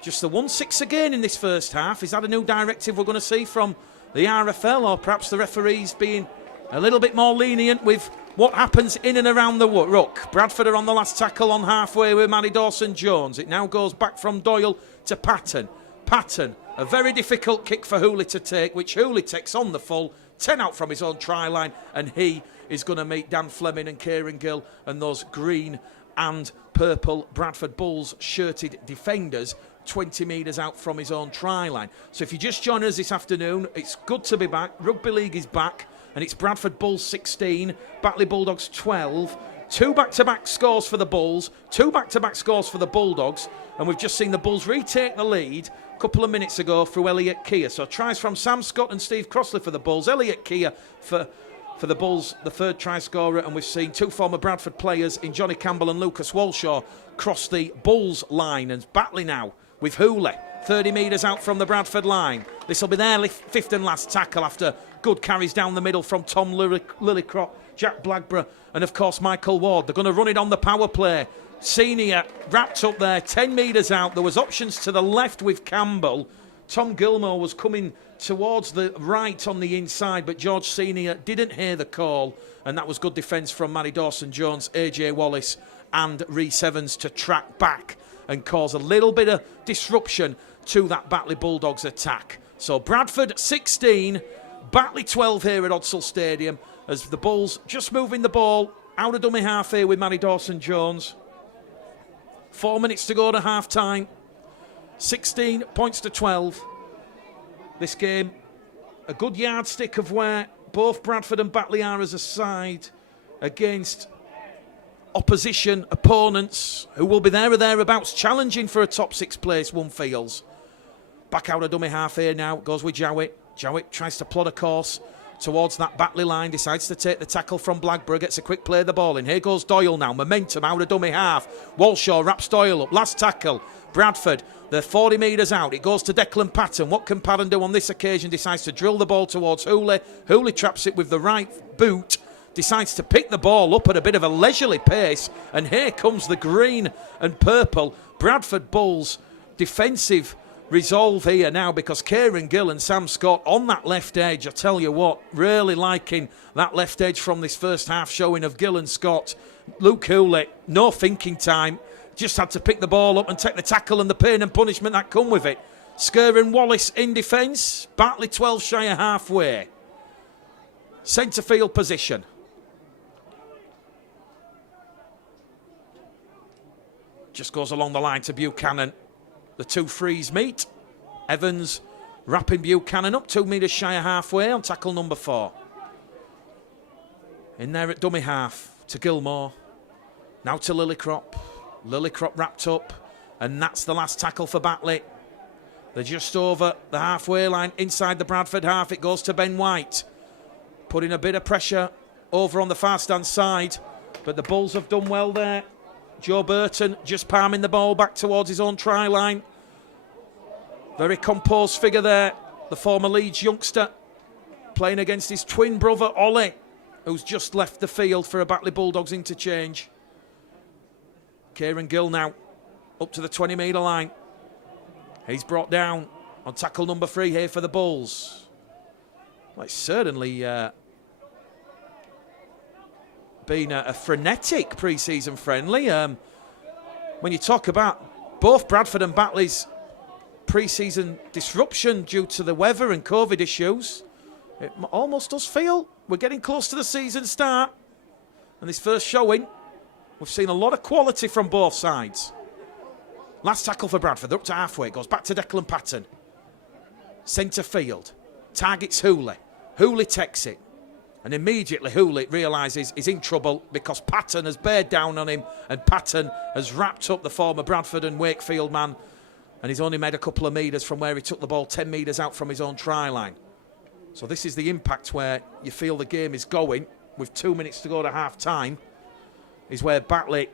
Just the 1-6 again in this first half. Is that a new directive we're going to see from the RFL, or perhaps the referees being a little bit more lenient with what happens in and around the ruck? Bradford are on the last tackle on halfway with Matty Dawson-Jones. It now goes back from Doyle to Patton. Patton, a very difficult kick for Hooley to take, which Hooley takes on the full. 10 out from his own try line, and he is going to meet Dan Fleming and Kieran Gill and those green and purple Bradford Bulls shirted defenders 20 metres out from his own try line. So if you just join us this afternoon, it's good to be back. Rugby League is back, and it's Bradford Bulls 16, Batley Bulldogs 12. 2 back-to-back scores for the Bulls, 2 back-to-back scores for the Bulldogs, and we've just seen the Bulls retake the lead a couple of minutes ago through Elliot Keir. So tries from Sam Scott and Steve Crossley for the Bulls. Elliot Keir for the Bulls, the 3rd try scorer, and we've seen 2 former Bradford players in Johnny Campbell and Lucas Walshaw cross the Bulls line. And Batley now with Hooley, 30 metres out from the Bradford line. This will be their 5th and last tackle after good carries down the middle from Tom Lillicrott, Jack Blackburn, and of course Michael Ward. They're going to run it on the power play. Senior wrapped up there, 10 metres out. There was options to the left with Campbell. Tom Gilmore was coming towards the right on the inside, but George Senior didn't hear the call, and that was good defence from Matty Dawson-Jones, AJ Wallace and Rhys Evans to track back and cause a little bit of disruption to that Batley Bulldogs attack. So Bradford 16, Batley 12 here at Odsal Stadium, as the Bulls just moving the ball out of dummy half here with Matty Dawson-Jones. 4 minutes to go to half-time. 16 points to 12. This game, a good yardstick of where both Bradford and Batley are as a side against opposition opponents who will be there or thereabouts challenging for a top 6 place, one feels. Back out of dummy half here now, goes with Jowett. Jowett tries to plot a course towards that Batley line, decides to take the tackle from Blackburn, gets a quick play the ball in. Here goes Doyle now, momentum out of dummy half. Walshaw wraps Doyle up, last tackle. Bradford, they're 40 metres out. It goes to Declan Patton. What can Patton do on this occasion? Decides to drill the ball towards Hooley. Hooley traps it with the right boot. Decides to pick the ball up at a bit of a leisurely pace. And here comes the green and purple Bradford Bulls defensive resolve here now, because Kieran Gill and Sam Scott on that left edge. I tell you what, really liking that left edge from this first half showing of Gill and Scott. Luke Hooley, no thinking time. Just had to pick the ball up and take the tackle and the pain and punishment that come with it. Skur and Wallace in defence. Batley 12 shy of halfway. centre field position. Just goes along the line to Buchanan. The two frees meet. Evans wrapping Buchanan up 2 metres shy of halfway on tackle number 4. In there at dummy half to Gilmore. Now to Lillicrop. Lillicrop wrapped up. And that's the last tackle for Batley. They're just over the halfway line inside the Bradford half. It goes to Ben White. Putting a bit of pressure over on the far stand side. But the Bulls have done well there. Joe Burton just palming the ball back towards his own try line. Very composed figure there. The former Leeds youngster playing against his twin brother Ollie, who's just left the field for a Batley Bulldogs interchange. Kieran Gill now up to the 20-metre line. He's brought down on tackle number 3 here for the Bulls. Well, it's certainly been a frenetic pre-season friendly. When you talk about both Bradford and Batley's pre-season disruption due to the weather and COVID issues, it almost does feel we're getting close to the season start. And this first showing, we've seen a lot of quality from both sides. Last tackle for Bradford, they're up to halfway, it goes back to Declan Patton. Centre field, targets Hooley. Hooley takes it. And immediately Hooley realises he's in trouble because Patton has bared down on him and Patton has wrapped up the former Bradford and Wakefield man, and he's only made a couple of metres from where he took the ball 10 metres out from his own try line. So this is the impact where you feel the game is going with 2 minutes to go to half time, is where Batley,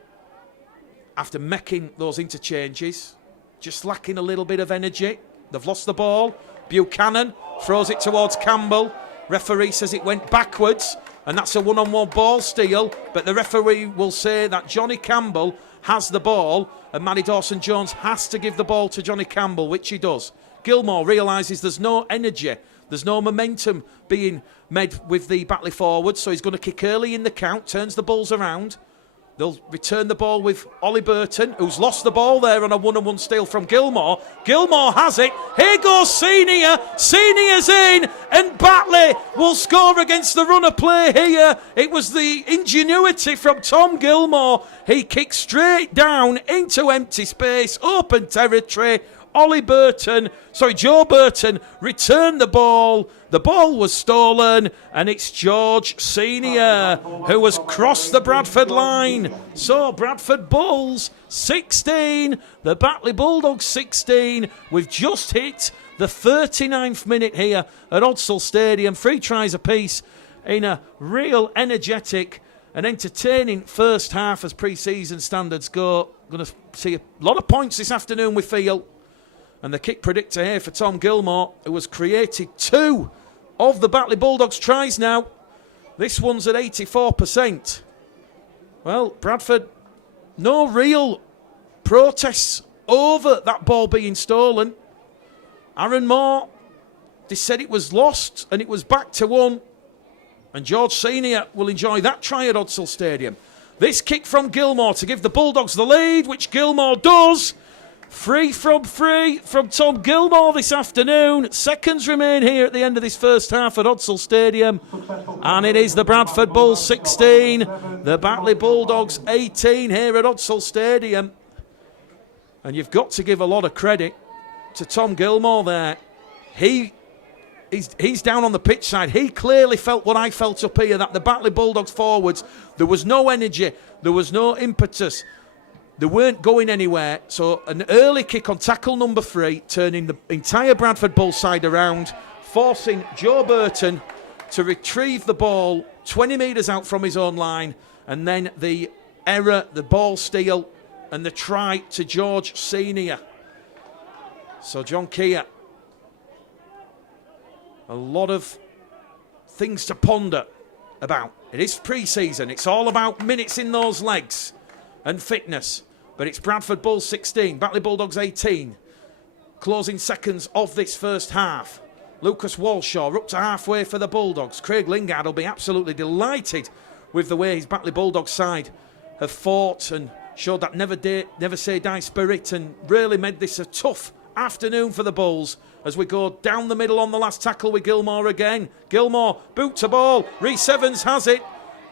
after making those interchanges, just lacking a little bit of energy. They've lost the ball. Buchanan throws it towards Campbell. Referee says it went backwards, and that's a one-on-one ball steal, but the referee will say that Johnny Campbell has the ball, and Matty Dawson-Jones has to give the ball to Johnny Campbell, which he does. Gilmore realises there's no energy, there's no momentum being made with the Batley forward, so he's going to kick early in the count, turns the Bulls around. They'll return the ball with Ollie Burton, who's lost the ball there on a one-on-one steal from Gilmore. Gilmore has it. Here goes Senior. Senior's in, and Batley will score against the run of play here. It was the ingenuity from Tom Gilmore. He kicked straight down into empty space, open territory. Joe Burton returned the ball. The ball was stolen, and it's George Senior who has crossed the Bradford line. So Bradford Bulls 16, the Batley Bulldogs 16. We've just hit the 39th minute here at Odsal Stadium. 3 tries apiece in a real energetic and entertaining first half as pre-season standards go. Going to see a lot of points this afternoon, we feel. And the kick predictor here for Tom Gilmore, who has created 2 of the Batley Bulldogs tries now. This one's at 84%. Well, Bradford, no real protests over that ball being stolen. Aaron Moore, they said it was lost and it was back to 1. And George Senior will enjoy that try at Odsal Stadium. This kick from Gilmore to give the Bulldogs the lead, which Gilmore does. 3 from Tom Gilmore this afternoon. Seconds remain here at the end of this first half at Odsal Stadium. And it is the Bradford Bulls 16, the Batley Bulldogs 18 here at Odsal Stadium. And you've got to give a lot of credit to Tom Gilmore there. He's down on the pitch side. He clearly felt what I felt up here, that the Batley Bulldogs forwards, there was no energy, there was no impetus. They weren't going anywhere, so an early kick on tackle number 3, turning the entire Bradford Bull side around, forcing Joe Burton to retrieve the ball 20 metres out from his own line, and then the error, the ball steal, and the try to George Senior. So John Keir, a lot of things to ponder about. It is pre-season, it's all about minutes in those legs and fitness. But it's Bradford Bulls 16, Batley Bulldogs 18. Closing seconds of this first half. Lucas Walshaw up to halfway for the Bulldogs. Craig Lingard will be absolutely delighted with the way his Batley Bulldogs side have fought and showed that never say die spirit and really made this a tough afternoon for the Bulls. as we go down the middle on the last tackle with Gilmore again. Gilmore, boot to ball. Rhys Evans has it.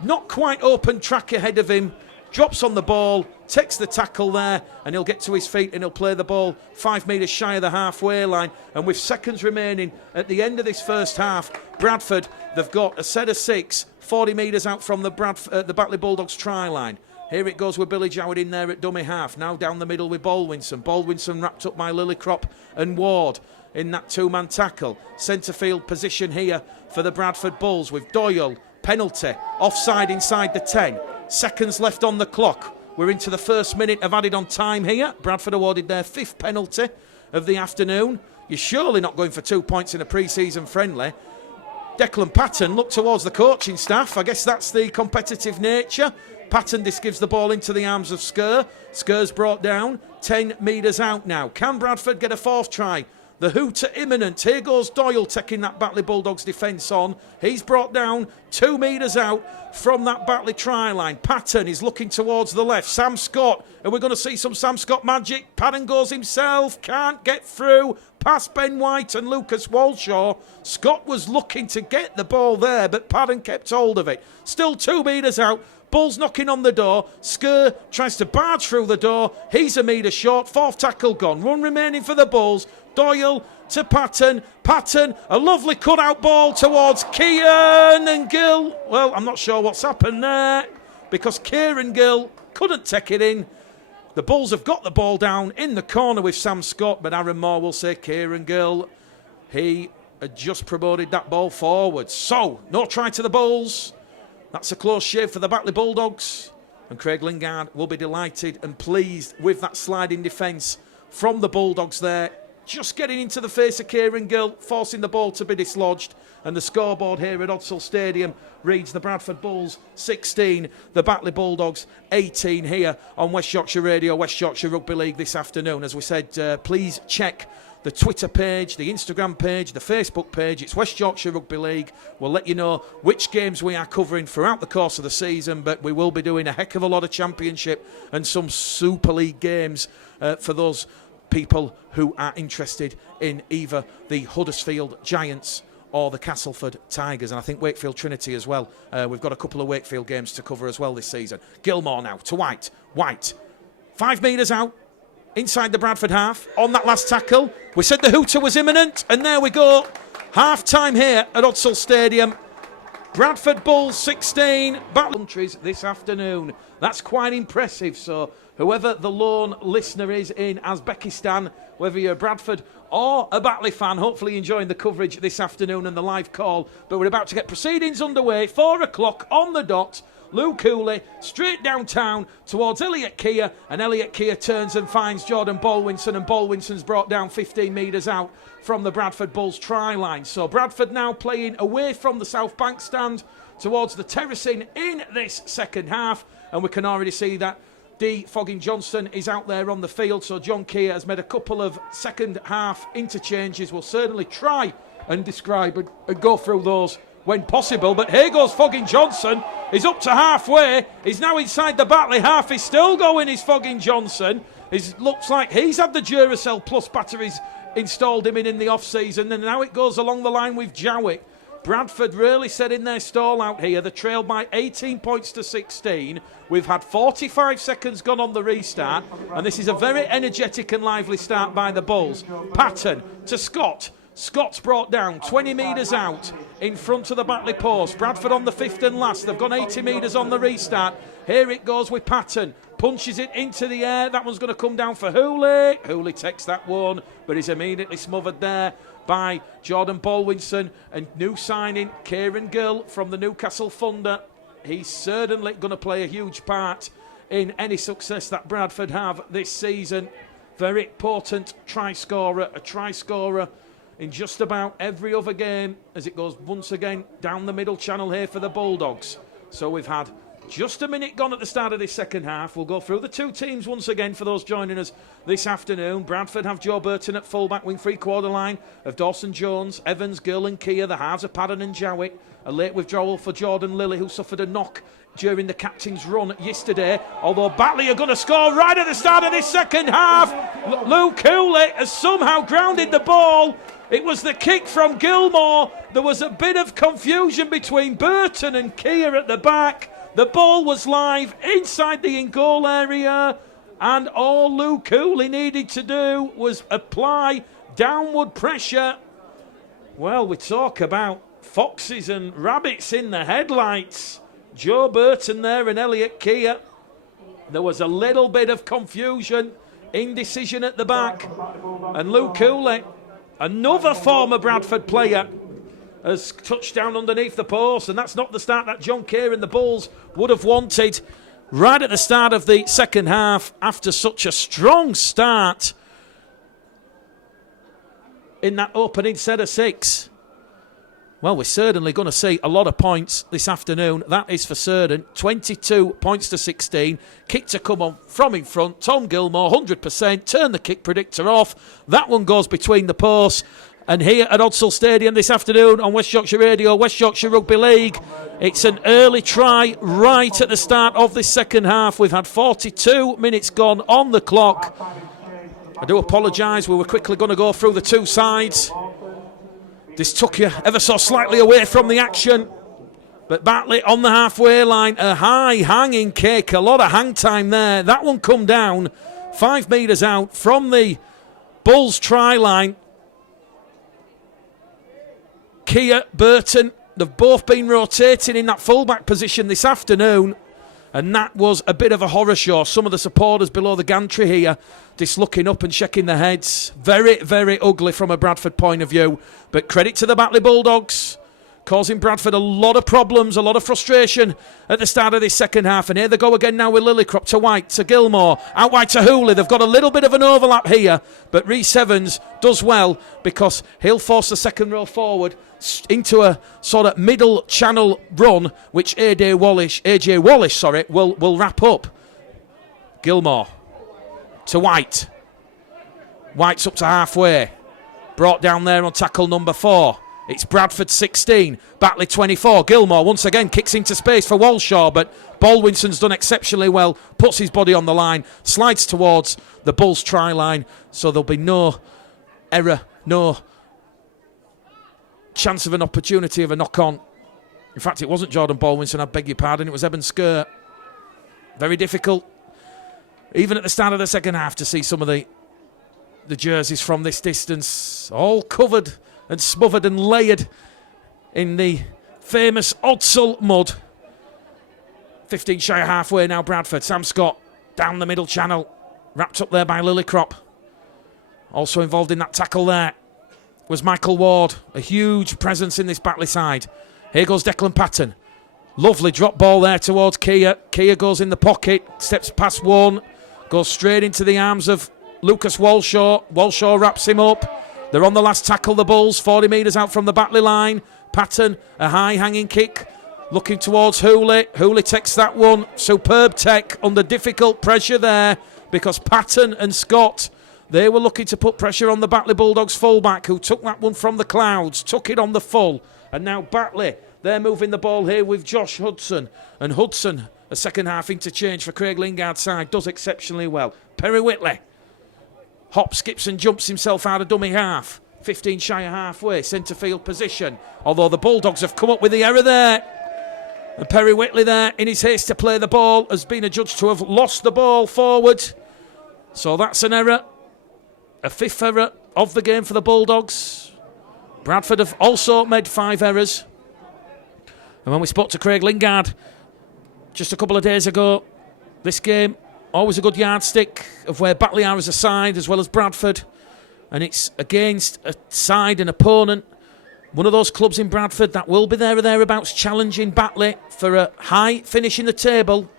Not quite open track ahead of him. Drops on the ball, takes the tackle there, and he'll get to his feet and he'll play the ball 5 metres shy of the halfway line. And with seconds remaining at the end of this first half, Bradford, they've got a set of 6, 40 metres out from the Batley Bulldogs try line. Here it goes with Billy Jowett in there at dummy half. Now down the middle with Baldwinson. Baldwinson wrapped up by Lillicrop and Ward in that two-man tackle. Centre field position here for the Bradford Bulls with Doyle. Penalty. Offside inside the 10. Seconds left on the clock. We're into the first minute of added on time here. Bradford awarded their 5th penalty of the afternoon. You're surely not going for 2 points in a pre-season friendly. Declan Patton looked towards the coaching staff. I guess that's the competitive nature. Patton just gives the ball into the arms of Skur. Skur's brought down 10 metres out now. Can Bradford get a 4th try? The hooter imminent. Here goes Doyle taking that Batley Bulldogs defence on. He's brought down 2 metres out from that Batley try line. Patton is looking towards the left. Sam Scott. Are we going to see some Sam Scott magic? Patton goes himself. Can't get through. Past Ben White and Lucas Walshaw. Scott was looking to get the ball there, but Patton kept hold of it. Still 2 metres out. Bulls knocking on the door. Skur tries to barge through the door. He's a metre short. 4th tackle gone. Run remaining for the Bulls. Doyle to Patton. Patton, a lovely cut-out ball towards Kieran and Gill. Well, I'm not sure what's happened there because Kieran Gill couldn't take it in. The Bulls have got the ball down in the corner with Sam Scott, but Aaron Moore will say Kieran Gill. He had just promoted that ball forward. So, no try to the Bulls. That's a close shave for the Batley Bulldogs. And Craig Lingard will be delighted and pleased with that sliding defence from the Bulldogs there. Just getting into the face of Kieran Gill, forcing the ball to be dislodged. And the scoreboard here at Odsall Stadium reads the Bradford Bulls 16, the Batley Bulldogs 18 here on West Yorkshire Radio, West Yorkshire Rugby League this afternoon. As we said, please check the Twitter page, the Instagram page, the Facebook page. It's West Yorkshire Rugby League. We'll let you know which games we are covering throughout the course of the season, but we will be doing a heck of a lot of Championship and some Super League games for those people who are interested in either the Huddersfield Giants or the Castleford Tigers, and I think Wakefield Trinity as well. We've got a couple of Wakefield games to cover as well this season. Gilmore now to White. White, 5 metres out, inside the Bradford half, on that last tackle. We said the hooter was imminent, and there we go. Half-time here at Odsall Stadium. Bradford Bulls 16, Batley countries this afternoon. That's quite impressive, so whoever the lone listener is in Uzbekistan, whether you're a Bradford or a Batley fan, hopefully enjoying the coverage this afternoon and the live call. But we're about to get proceedings underway, 4 o'clock on the dot. Luke Cooley straight downtown towards Elliott Keir, and Elliott Keir turns and finds Jordan Baldwinson, and Baldwinson's brought down 15 metres out from the Bradford Bulls try line. So Bradford now playing away from the South Bank stand towards the terracing in this second half, and we can already see that D. Fogging Johnson is out there on the field. So John Keir has made a couple of second half interchanges. We'll certainly try and describe and go through those when possible. But here goes Fogging Johnson. He's up to halfway. He's now inside the Batley half. He's still going, is Fogging Johnson. It looks like he's had the Duracell Plus batteries installed him in the off-season. And now it goes along the line with Jowett. Bradford really set in their stall out here. They're trailed by 18 points to 16. We've had 45 seconds gone on the restart, and this is a very energetic and lively start by the Bulls. Patton to Scott. Scott's brought down 20 metres out in front of the Batley post. Bradford on the 5th and last. They've gone 80 metres on the restart. Here it goes with Patton. Punches it into the air. That one's going to come down for Hooley. Hooley takes that one, but he's immediately smothered there by Jordan Baldwinson, and new signing Kieran Gill from the Newcastle Thunder. He's certainly going to play a huge part in any success that Bradford have this season. Very potent try scorer, a try scorer in just about every other game as it goes once again down the middle channel here for the Bulldogs. So we've had Just a minute gone at the start of this second half. We'll go through the two teams once again for those joining us this afternoon. Bradford have Joe Burton at fullback, wing three-quarter line of Dawson Jones, Evans, Gill and Kia. The halves are Padden and Jowett. A late withdrawal for Jordan Lilly, who suffered a knock during the captain's run yesterday. Although Batley are going to score right at the start of this second half. Luke Cooley has somehow grounded the ball. It was the kick from Gilmore. There was a bit of confusion between Burton and Kia at the back. The ball was live inside the in-goal area, and all Luke Cooley needed to do was apply downward pressure. Well, we talk about foxes and rabbits in the headlights. Joe Burton there and Elliot Kia. There was a little bit of confusion, indecision at the back, and Luke Cooley, another former Bradford player, has touched down underneath the post, and that's not the start that John Kerr and the Bulls would have wanted right at the start of the second half after such a strong start in that opening set of 6. Well, we're certainly going to see a lot of points this afternoon. That is for certain. 22 points to 16. Kick to come on from in front. Tom Gilmore, 100%. Turn the kick predictor off. That one goes between the posts. And here at Odsall Stadium this afternoon on West Yorkshire Radio, West Yorkshire Rugby League, it's an early try right at the start of this second half. We've had 42 minutes gone on the clock. I do apologise, we were quickly going to go through the two sides. This took you ever so slightly away from the action. But Batley on the halfway line, a high hanging kick, a lot of hang time there. That one come down 5 metres out from the Bulls try line. Kia, Burton, they've both been rotating in that fullback position this afternoon, and that was a bit of a horror show. Some of the supporters below the gantry here just looking up and shaking their heads. Very, very ugly from a Bradford point of view, but credit to the Batley Bulldogs, causing Bradford a lot of problems, a lot of frustration at the start of this second half. And here they go again now with Lillicrop to White, to Gilmore, out wide to Hooley. They've got a little bit of an overlap here, but Rhys Evans does well because he'll force the second row forward into a sort of middle channel run, which AJ Wallace will wrap up. Gilmore to White. White's up to halfway. Brought down there on tackle number 4. It's Bradford 16, Batley 24. Gilmore once again kicks into space for Walshaw, but Baldwinson's done exceptionally well, puts his body on the line, slides towards the Bulls try line, so there'll be no error, no chance of an opportunity of a knock-on. In fact, it wasn't Jordan Baldwinson, I beg your pardon, it was Eben Skirt. Very difficult, even at the start of the second half, to see some of the jerseys from this distance, all covered and smothered and layered in the famous Odsall mud. 15 shy of halfway now, Bradford. Sam Scott down the middle channel, wrapped up there by Lillicrop. Also involved in that tackle there was Michael Ward, a huge presence in this Batley side. Here goes Declan Patton. Lovely drop ball there towards Kia. Kia goes in the pocket, steps past one, goes straight into the arms of Lucas Walshaw. Walshaw wraps him up. They're on the last tackle, the Bulls, 40 metres out from the Batley line. Patton, a high hanging kick, looking towards Hooley. Hooley takes that one. Superb tech under difficult pressure there, because Patton and Scott, they were looking to put pressure on the Batley Bulldogs fullback, who took that one from the clouds, took it on the full. And now Batley, they're moving the ball here with Josh Hudson. And Hudson, a second half interchange for Craig Lingard's side, does exceptionally well. Perry Whitley hops, skips and jumps himself out of dummy half. 15 shy of halfway, centre field position. Although the Bulldogs have come up with the error there. And Perry Whitley there, in his haste to play the ball, has been adjudged to have lost the ball forward. So that's an error. A 5th error of the game for the Bulldogs. Bradford have also made 5 errors. And when we spoke to Craig Lingard just a couple of days ago, this game, always a good yardstick of where Batley are as a side, as well as Bradford. And it's against a side, an opponent, one of those clubs in Bradford that will be there or thereabouts challenging Batley for a high finish in the table.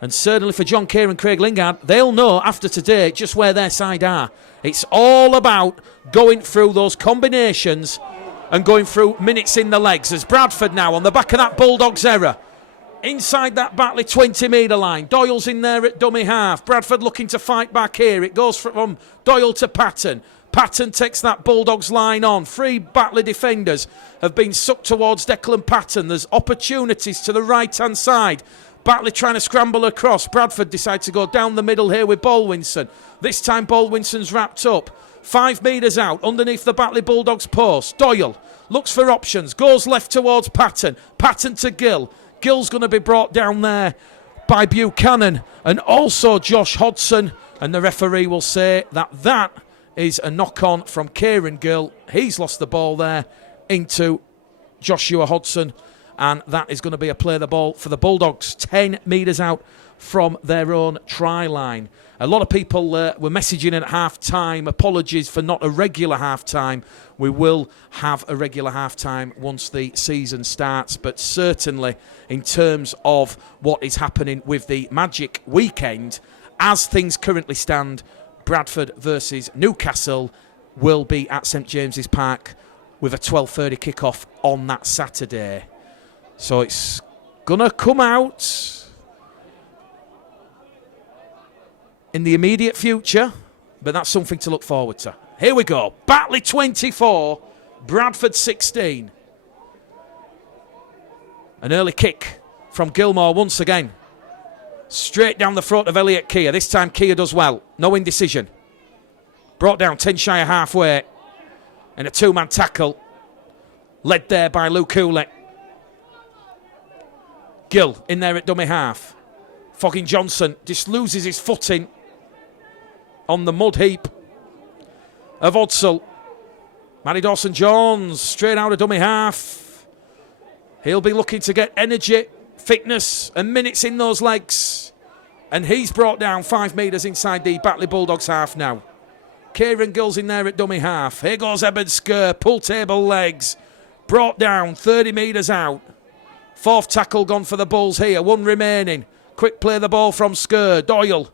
And certainly for John Kerr and Craig Lingard, they'll know after today just where their side are. It's all about going through those combinations and going through minutes in the legs. As Bradford now, on the back of that Bulldogs error, inside that Batley 20-metre line. Doyle's in there at dummy half. Bradford looking to fight back here. It goes from Doyle to Patton. Patton takes that Bulldogs line on. 3 Batley defenders have been sucked towards Declan Patton. There's opportunities to the right-hand side. Batley trying to scramble across. Bradford decide to go down the middle here with Bolwinson. This time Bolwinson's wrapped up. 5 metres out underneath the Batley Bulldogs post. Doyle looks for options. Goes left towards Patton. Patton to Gill. Gill's going to be brought down there by Buchanan and also Josh Hodson. And the referee will say that is a knock-on from Kieran Gill. He's lost the ball there into Joshua Hodson. And that is going to be a play the ball for the Bulldogs. 10 metres out from their own try line. A lot of people were messaging in at half-time. Apologies for not a regular half-time. We will have a regular half-time once the season starts. But certainly in terms of what is happening with the Magic weekend, as things currently stand, Bradford versus Newcastle will be at St James's Park with a 12:30 kickoff on that Saturday. So it's going to come out in the immediate future, but that's something to look forward to. Here we go. Batley 24, Bradford 16. An early kick from Gilmore once again. Straight down the throat of Elliot Keir. This time Keir does well. No indecision. Brought down 10 shy of halfway. And a 2-man tackle. Led there by Luke Cooley. Gill in there at dummy half. Fogging Johnson just loses his footing on the mud heap of Odsall. Matty Dawson-Jones straight out of dummy half. He'll be looking to get energy, fitness and minutes in those legs. And he's brought down 5 metres inside the Batley Bulldogs half now. Kieran Gill's in there at dummy half. Here goes Eben Skur, pull table legs. Brought down 30 metres out. 4th tackle gone for the Bulls here. 1 remaining. Quick play the ball from Skur. Doyle.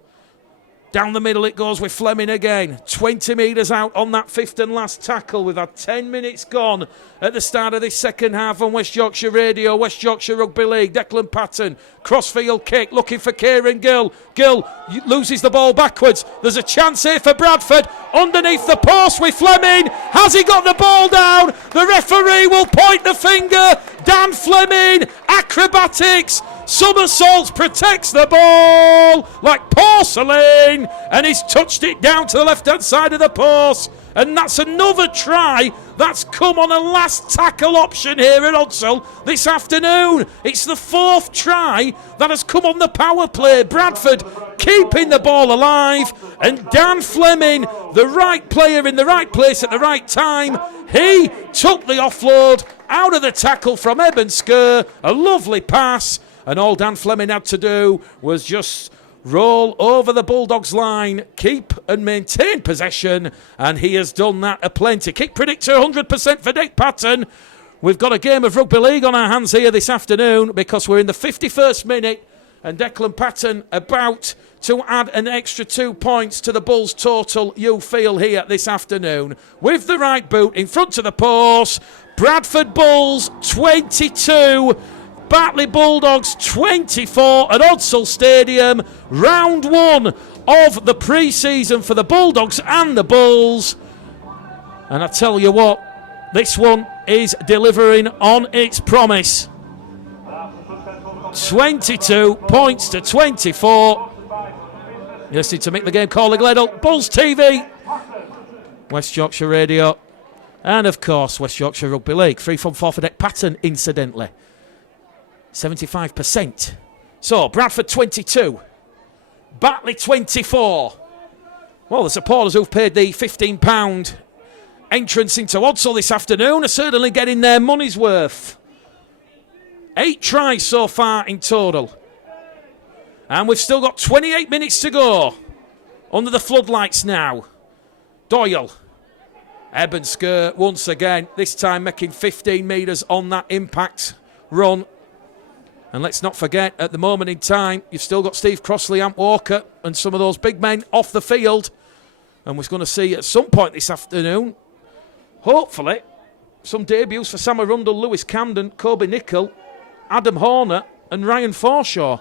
Down the middle it goes with Fleming again. 20 metres out on that 5th and last tackle. We've had 10 minutes gone at the start of this second half on West Yorkshire Radio, West Yorkshire Rugby League. Declan Patton, crossfield kick, looking for Kieran Gill. Gill loses the ball backwards. There's a chance here for Bradford. Underneath the post with Fleming. Has he got the ball down? The referee will point the finger. Dan Fleming, acrobatics. Somersaults, protects the ball like porcelain, and he's touched it down to the left-hand side of the post. And that's another try that's come on a last tackle option here at Odsall this afternoon. It's the 4th try that has come on the power play. Bradford keeping the ball alive, and Dan Fleming, the right player in the right place at the right time, he took the offload out of the tackle from Eben Skur. A lovely pass. And all Dan Fleming had to do was just roll over the Bulldogs line, keep and maintain possession, and he has done that aplenty. Kick predictor 100% for Dick Patton. We've got a game of rugby league on our hands here this afternoon because we're in the 51st minute, and Declan Patton about to add an extra 2 points to the Bulls' total you feel here this afternoon. With the right boot in front of the post, Bradford Bulls 22, Batley Bulldogs 24 at Odsall Stadium. Round 1 of the pre-season for the Bulldogs and the Bulls. And I tell you what, this one is delivering on its promise. 22 points to 24. You're listening to Mick the Game Caller Gledall, Bulls TV, West Yorkshire Radio, and of course West Yorkshire Rugby League. 3 from 4 for Dick Patton, incidentally. 75%. So, Bradford 22, Batley 24. Well, the supporters who've paid the £15 entrance into Odsall this afternoon are certainly getting their money's worth. 8 tries so far in total. And we've still got 28 minutes to go under the floodlights now. Doyle. Eben Skur once again, this time making 15 metres on that impact run. And let's not forget, at the moment in time, you've still got Steve Crossley, Ant Walker, and some of those big men off the field. And we're going to see at some point this afternoon, hopefully, some debuts for Sam Arundel, Lewis Camden, Kobe Nicol, Adam Horner, and Ryan Forshaw.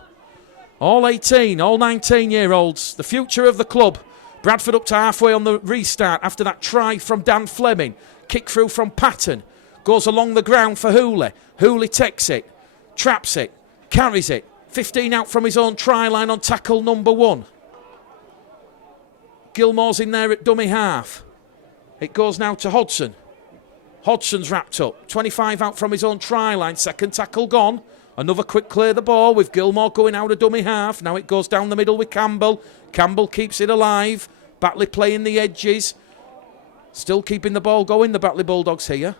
All 18, all 19-year-olds. The future of the club. Bradford up to halfway on the restart after that try from Dan Fleming. Kick through from Patton. Goes along the ground for Hooley. Hooley takes it. Traps it. Carries it. 15 out from his own try line on tackle number 1. Gilmore's in there at dummy half. It goes now to Hodgson. Hodgson's wrapped up. 25 out from his own try line. Second tackle gone. Another quick clear the ball with Gilmore going out of dummy half. Now it goes down the middle with Campbell. Campbell keeps it alive. Batley playing the edges. Still keeping the ball going, the Batley Bulldogs here.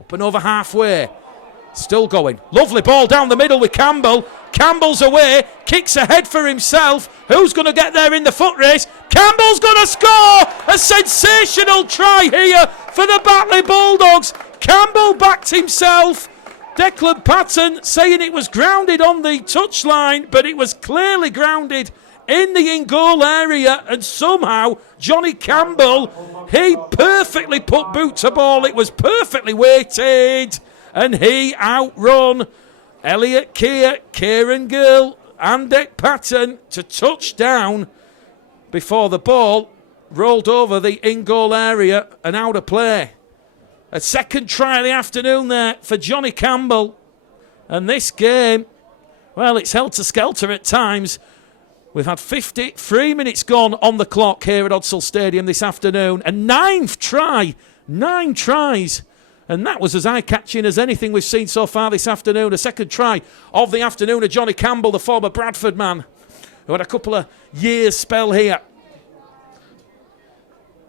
Up and over halfway. Still going. Lovely ball down the middle with Campbell. Campbell's away. Kicks ahead for himself. Who's going to get there in the foot race? Campbell's going to score! A sensational try here for the Batley Bulldogs. Campbell backed himself. Declan Patton saying it was grounded on the touchline, but it was clearly grounded in the in-goal area, and somehow Johnny Campbell, he perfectly put boot to ball. It was perfectly weighted, and he outrun Elliot Keir, Kieran Gill and Dec Patton to touchdown before the ball rolled over the in-goal area and out of play. A second try of the afternoon there for Johnny Campbell. And this game, well, it's helter-skelter at times. We've had 53 minutes gone on the clock here at Odsal Stadium this afternoon. A 9th try. 9 tries. And that was as eye-catching as anything we've seen so far this afternoon. A second try of the afternoon of Johnny Campbell, the former Bradford man, who had a couple of years spell here.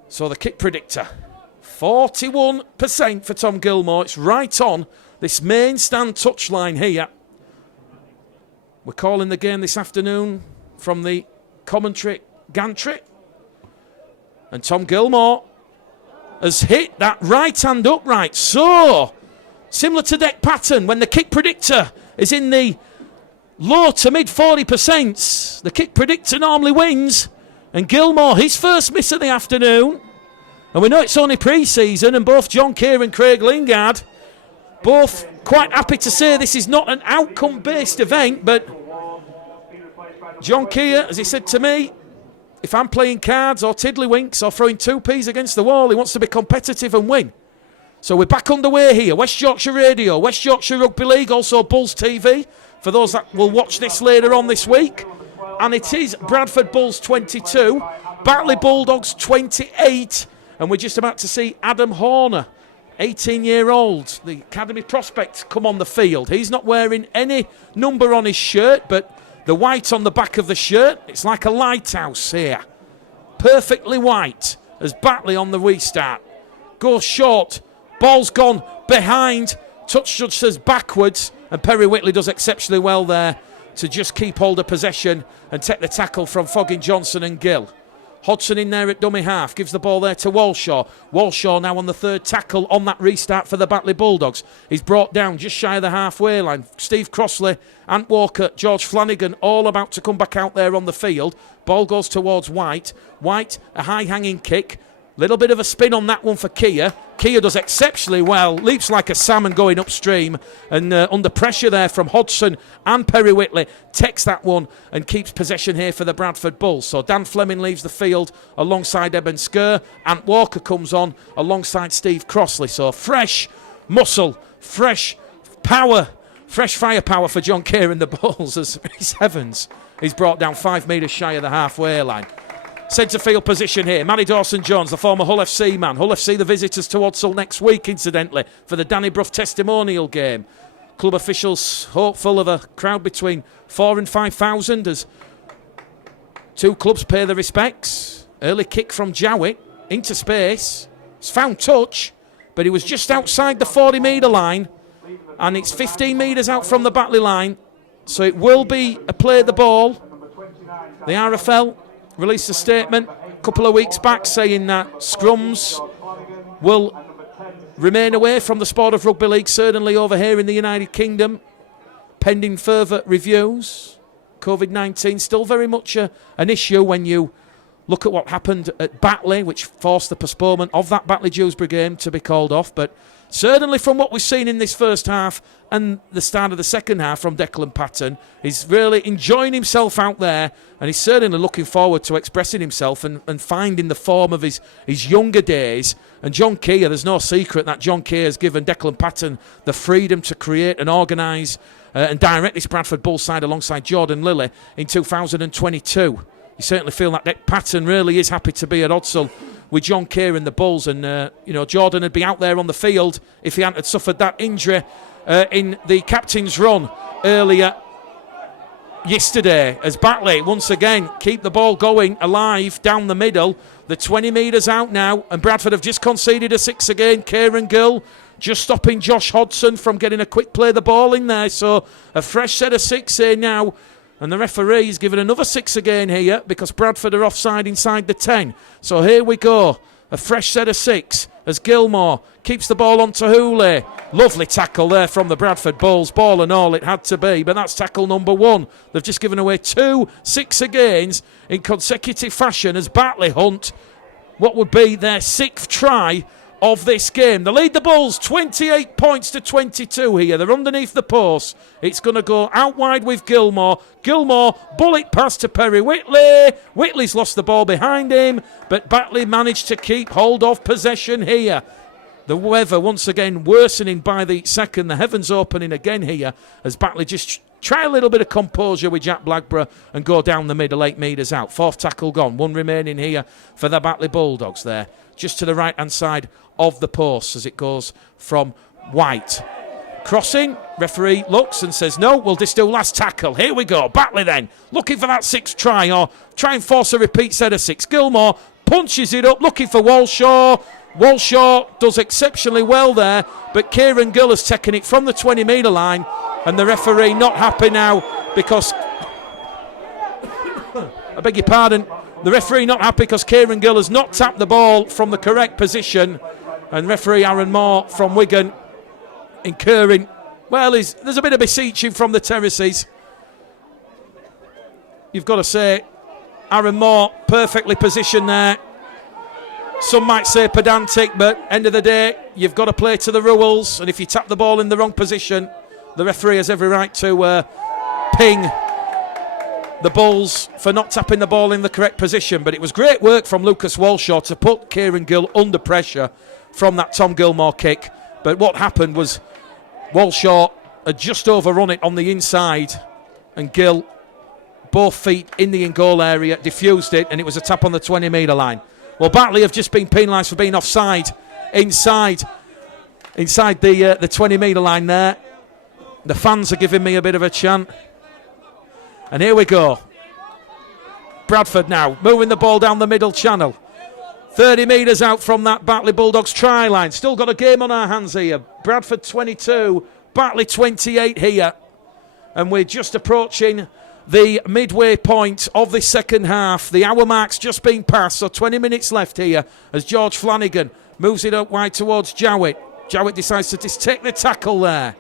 So the kick predictor, 41% for Tom Gilmore. It's right on this main stand touchline here. We're calling the game this afternoon from the commentary gantry. And Tom Gilmore has hit that right hand upright. So, similar to Dec Patton, when the kick predictor is in the low to mid 40%, the kick predictor normally wins. And Gilmore, his first miss of the afternoon. And we know it's only pre-season, and both John Keir and Craig Lingard, both quite happy to say this is not an outcome-based event, but John Keir, as he said to me, if I'm playing cards or tiddlywinks or throwing 2Ps against the wall, he wants to be competitive and win. So we're back underway here. West Yorkshire Radio, West Yorkshire Rugby League, also Bulls TV, for those that will watch this later on this week. And it is Bradford Bulls 22, Batley Bulldogs 28, and we're just about to see Adam Horner, 18-year-old, the academy prospect, come on the field. He's not wearing any number on his shirt, but the white on the back of the shirt, it's like a lighthouse here. Perfectly white as Batley on the restart. Goes short, ball's gone behind, touch judge says backwards, and Perry Whitley does exceptionally well there to just keep hold of possession and take the tackle from Foggin Johnson and Gill. Hodgson in there at dummy half, gives the ball there to Walshaw. Walshaw now on the third tackle on that restart for the Batley Bulldogs. He's brought down just shy of the halfway line. Steve Crossley, Ant Walker, George Flanagan, all about to come back out there on the field. Ball goes towards White. White, a high-hanging kick. Little bit of a spin on that one for Keir. Keir does exceptionally well, leaps like a salmon going upstream, and under pressure there from Hodgson and Perry Whitley, takes that one and keeps possession here for the Bradford Bulls. So Dan Fleming leaves the field alongside Eben Skur. Ant Walker comes on alongside Steve Crossley. So fresh muscle, fresh power, fresh firepower for John Keir and the Bulls as Rhys Evans is brought down 5 metres shy of the halfway line. Centre field position here. Matty Dawson-Jones, the former Hull FC man. Hull FC the visitors to Odsal next week, incidentally, for the Danny Brough testimonial game. Club officials hopeful of a crowd between 4,000 and 5,000 as two clubs pay their respects. Early kick from Jowett into space. It's found touch, but he was just outside the 40-metre line, and it's 15 metres out from the Batley line, so it will be a play of the ball. The RFL released a statement a couple of weeks back saying that scrums will remain away from the sport of rugby league, certainly over here in the United Kingdom, pending further reviews. COVID-19 still very much an issue when you look at what happened at Batley, which forced the postponement of that Batley Dewsbury game to be called off. But certainly from what we've seen in this first half and the start of the second half from Declan Patton. He's really enjoying himself out there, and he's certainly looking forward to expressing himself and finding the form of his younger days. And John Keir, there's no secret that John Keir has given Declan Patton the freedom to create and organise and direct this Bradford Bulls side alongside Jordan Lilly in 2022. You certainly feel that Patton really is happy to be at Odsal with John Keir and the Bulls, and Jordan would be out there on the field if he hadn't suffered that injury in the captain's run earlier yesterday, as Batley once again keep the ball going alive down the middle. The 20 metres out now, and Bradford have just conceded a 6 again. Kieran Gill just stopping Josh Hodson from getting a quick play the ball in there, so a fresh set of 6 here now. And the referee's given another 6 again here because Bradford are offside inside the 10. So here we go. A fresh set of 6 as Gilmore keeps the ball on to Hooley. Lovely tackle there from the Bradford Bulls. Ball and all it had to be, but that's tackle number 1. They've just given away 2 6 agains in consecutive fashion as Batley hunt what would be their 6th try of this game. They lead the Bulls 28 points to 22 here. They're underneath the post. It's going to go out wide with Gilmore. Gilmore, bullet pass to Perry Whitley. Whitley's lost the ball behind him, but Batley managed to keep hold of possession here. The weather once again worsening by the second. The heavens opening again here as Batley just try a little bit of composure with Jack Blackburn and go down the middle 8 metres out. 4th tackle gone. 1 remaining here for the Batley Bulldogs there. Just to the right-hand side of the post as it goes from White. Crossing, referee looks and says, no, we'll just do last tackle. Here we go. Batley then, looking for that 6th try, or try and force a repeat set of 6. Gilmore punches it up, looking for Walshaw. Walshaw does exceptionally well there, but Kieran Gill has taken it from the 20-metre line, and the referee not happy now because... I beg your pardon. The referee not happy because Kieran Gill has not tapped the ball from the correct position, and referee Aaron Moore from Wigan incurring, well, there's a bit of beseeching from the terraces. You've got to say, Aaron Moore perfectly positioned there. Some might say pedantic, but end of the day, you've got to play to the rules, and if you tap the ball in the wrong position, the referee has every right to ping the Bulls for not tapping the ball in the correct position. But it was great work from Lucas Walshaw to put Kieran Gill under pressure from that Tom Gilmore kick. But what happened was Walshaw had just overrun it on the inside, and Gill, both feet in the in-goal area, diffused it, and it was a tap on the 20-metre line. Well, Batley have just been penalised for being offside inside the 20-metre line there. The fans are giving me a bit of a chant. And here we go. Bradford now moving the ball down the middle channel. 30 metres out from that Batley Bulldogs try line. Still got a game on our hands here. Bradford 22, Batley 28 here. And we're just approaching the midway point of the second half. The hour mark's just been passed, so 20 minutes left here as George Flanagan moves it up wide towards Jowett. Jowett decides to just take the tackle there.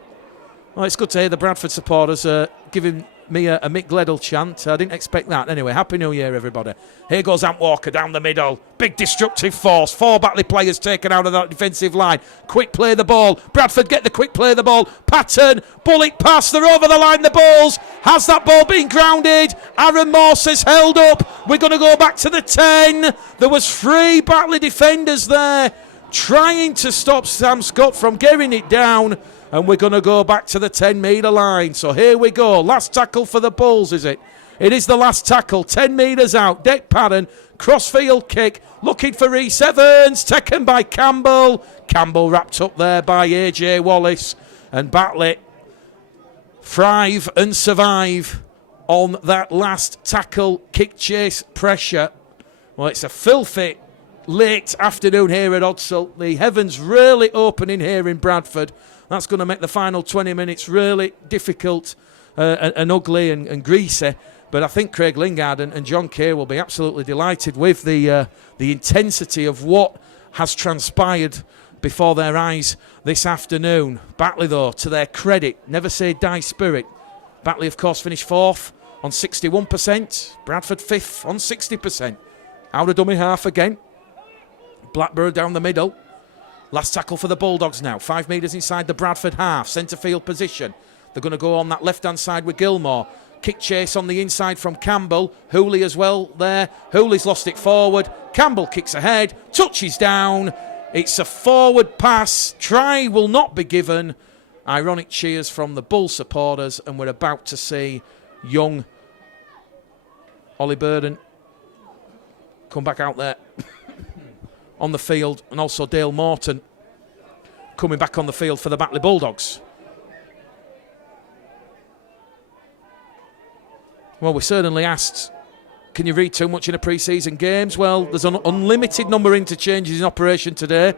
Well, it's good to hear the Bradford supporters giving me a Mick Gledall chant. I didn't expect that. Anyway, Happy New Year, everybody. Here goes Ant Walker down the middle. Big destructive force. 4 Batley players taken out of that defensive line. Quick play the ball. Bradford get the quick play the ball. Patton, bullet pass. They're over the line, the Bulls. Has that ball been grounded? Aaron Morse is held up. We're going to go back to the 10. There was 3 Batley defenders there trying to stop Sam Scott from getting it down. And we're going to go back to the 10-metre line. So here we go. Last tackle for the Bulls, is it? It is the last tackle. 10 metres out. Deck Padden. Crossfield kick. Looking for Reece Evans. Taken by Campbell. Campbell wrapped up there by AJ Wallace. And Batley thrive and survive on that last tackle. Kick chase pressure. Well, it's a filthy late afternoon here at Odsal. The heavens really opening here in Bradford. That's going to make the final 20 minutes really difficult and ugly and greasy. But I think Craig Lingard and John Keir will be absolutely delighted with the intensity of what has transpired before their eyes this afternoon. Batley, though, to their credit, never say die spirit. Batley, of course, finished 4th on 61%. Bradford 5th on 60%. Out of dummy half again. Blackburn down the middle. Last tackle for the Bulldogs now. 5 metres inside the Bradford half. Centre field position. They're going to go on that left-hand side with Gilmore. Kick chase on the inside from Campbell. Hooley as well there. Hooley's lost it forward. Campbell kicks ahead. Touches down. It's a forward pass. Try will not be given. Ironic cheers from the Bull supporters. And we're about to see young Ollie Burden come back out there on the field. And also Dale Morton coming back on the field for the Batley Bulldogs. Well, we certainly asked, can you read too much in a pre-season games? Well, there's an unlimited number of interchanges in operation today.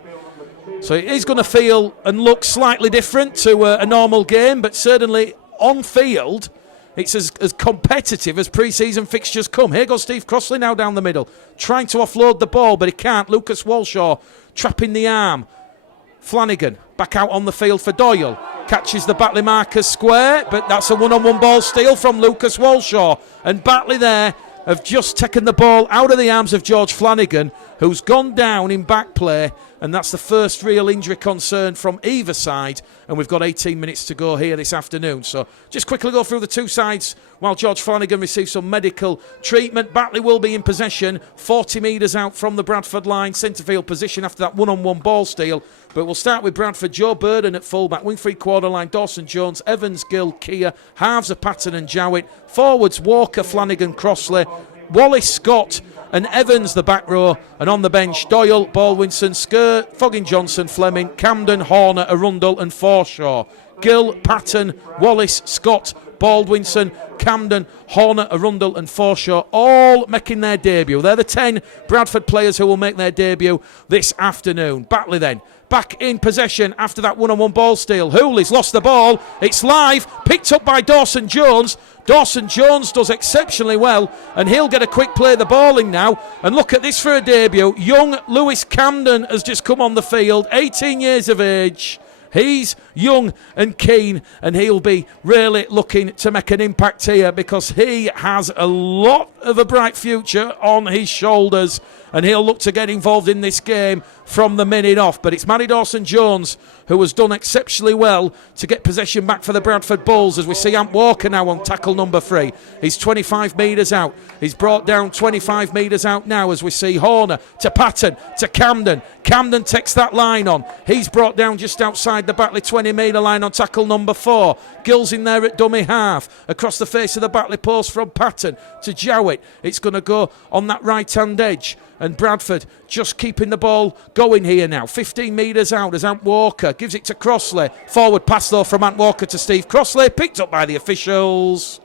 So it is going to feel and look slightly different to a normal game, but certainly on field, it's as competitive as pre-season fixtures come. Here goes Steve Crossley now down the middle, trying to offload the ball, but he can't. Lucas Walshaw trapping the arm. Flanagan back out on the field for Doyle. Catches the Batley markers square, but that's a one-on-one ball steal from Lucas Walshaw. And Batley there have just taken the ball out of the arms of George Flanagan, who's gone down in back play, and that's the first real injury concern from either side. And we've got 18 minutes to go here this afternoon. So just quickly go through the two sides while George Flanagan receives some medical treatment. Batley will be in possession, 40 metres out from the Bradford line, centre field position after that one-on-one ball steal. But we'll start with Bradford. Joe Burden at fullback, wing three-quarter line, Dawson Jones, Evans, Gill, Keir, halves are Patton and Jowett, forwards Walker, Flanagan, Crossley, Wallace, Scott and Evans the back row, and on the bench Doyle, Baldwinson, Skirt, Foggin Johnson, Fleming, Camden, Horner, Arundel and Forshaw. Gill, Patton, Wallace, Scott, Baldwinson, Camden, Horner, Arundel and Forshaw, all making their debut. They're the 10 Bradford players who will make their debut this afternoon. Batley then back in possession after that one-on-one ball steal. Hooley's lost the ball. It's live, picked up by Dawson Jones. Dawson Jones does exceptionally well, and he'll get a quick play the ball in now. And look at this for a debut. Young Lewis Camden has just come on the field, 18 years of age. He's young and keen, and he'll be really looking to make an impact here because he has a lot of a bright future on his shoulders, and he'll look to get involved in this game from the minute off. But it's Matty Dawson-Jones who has done exceptionally well to get possession back for the Bradford Bulls, as we see Ant Walker now on tackle number 3. He's 25 metres out. He's brought down 25 metres out now as we see Horner to Patton to Camden. Camden takes that line on. He's brought down just outside the Batley 20-metre line on tackle number 4. Gill's in there at dummy half. Across the face of the Batley post from Patton to Jowett. It's going to go on that right-hand edge. And Bradford just keeping the ball going here now. 15 metres out as Ant Walker gives it to Crossley. Forward pass though from Ant Walker to Steve Crossley. Picked up by the officials.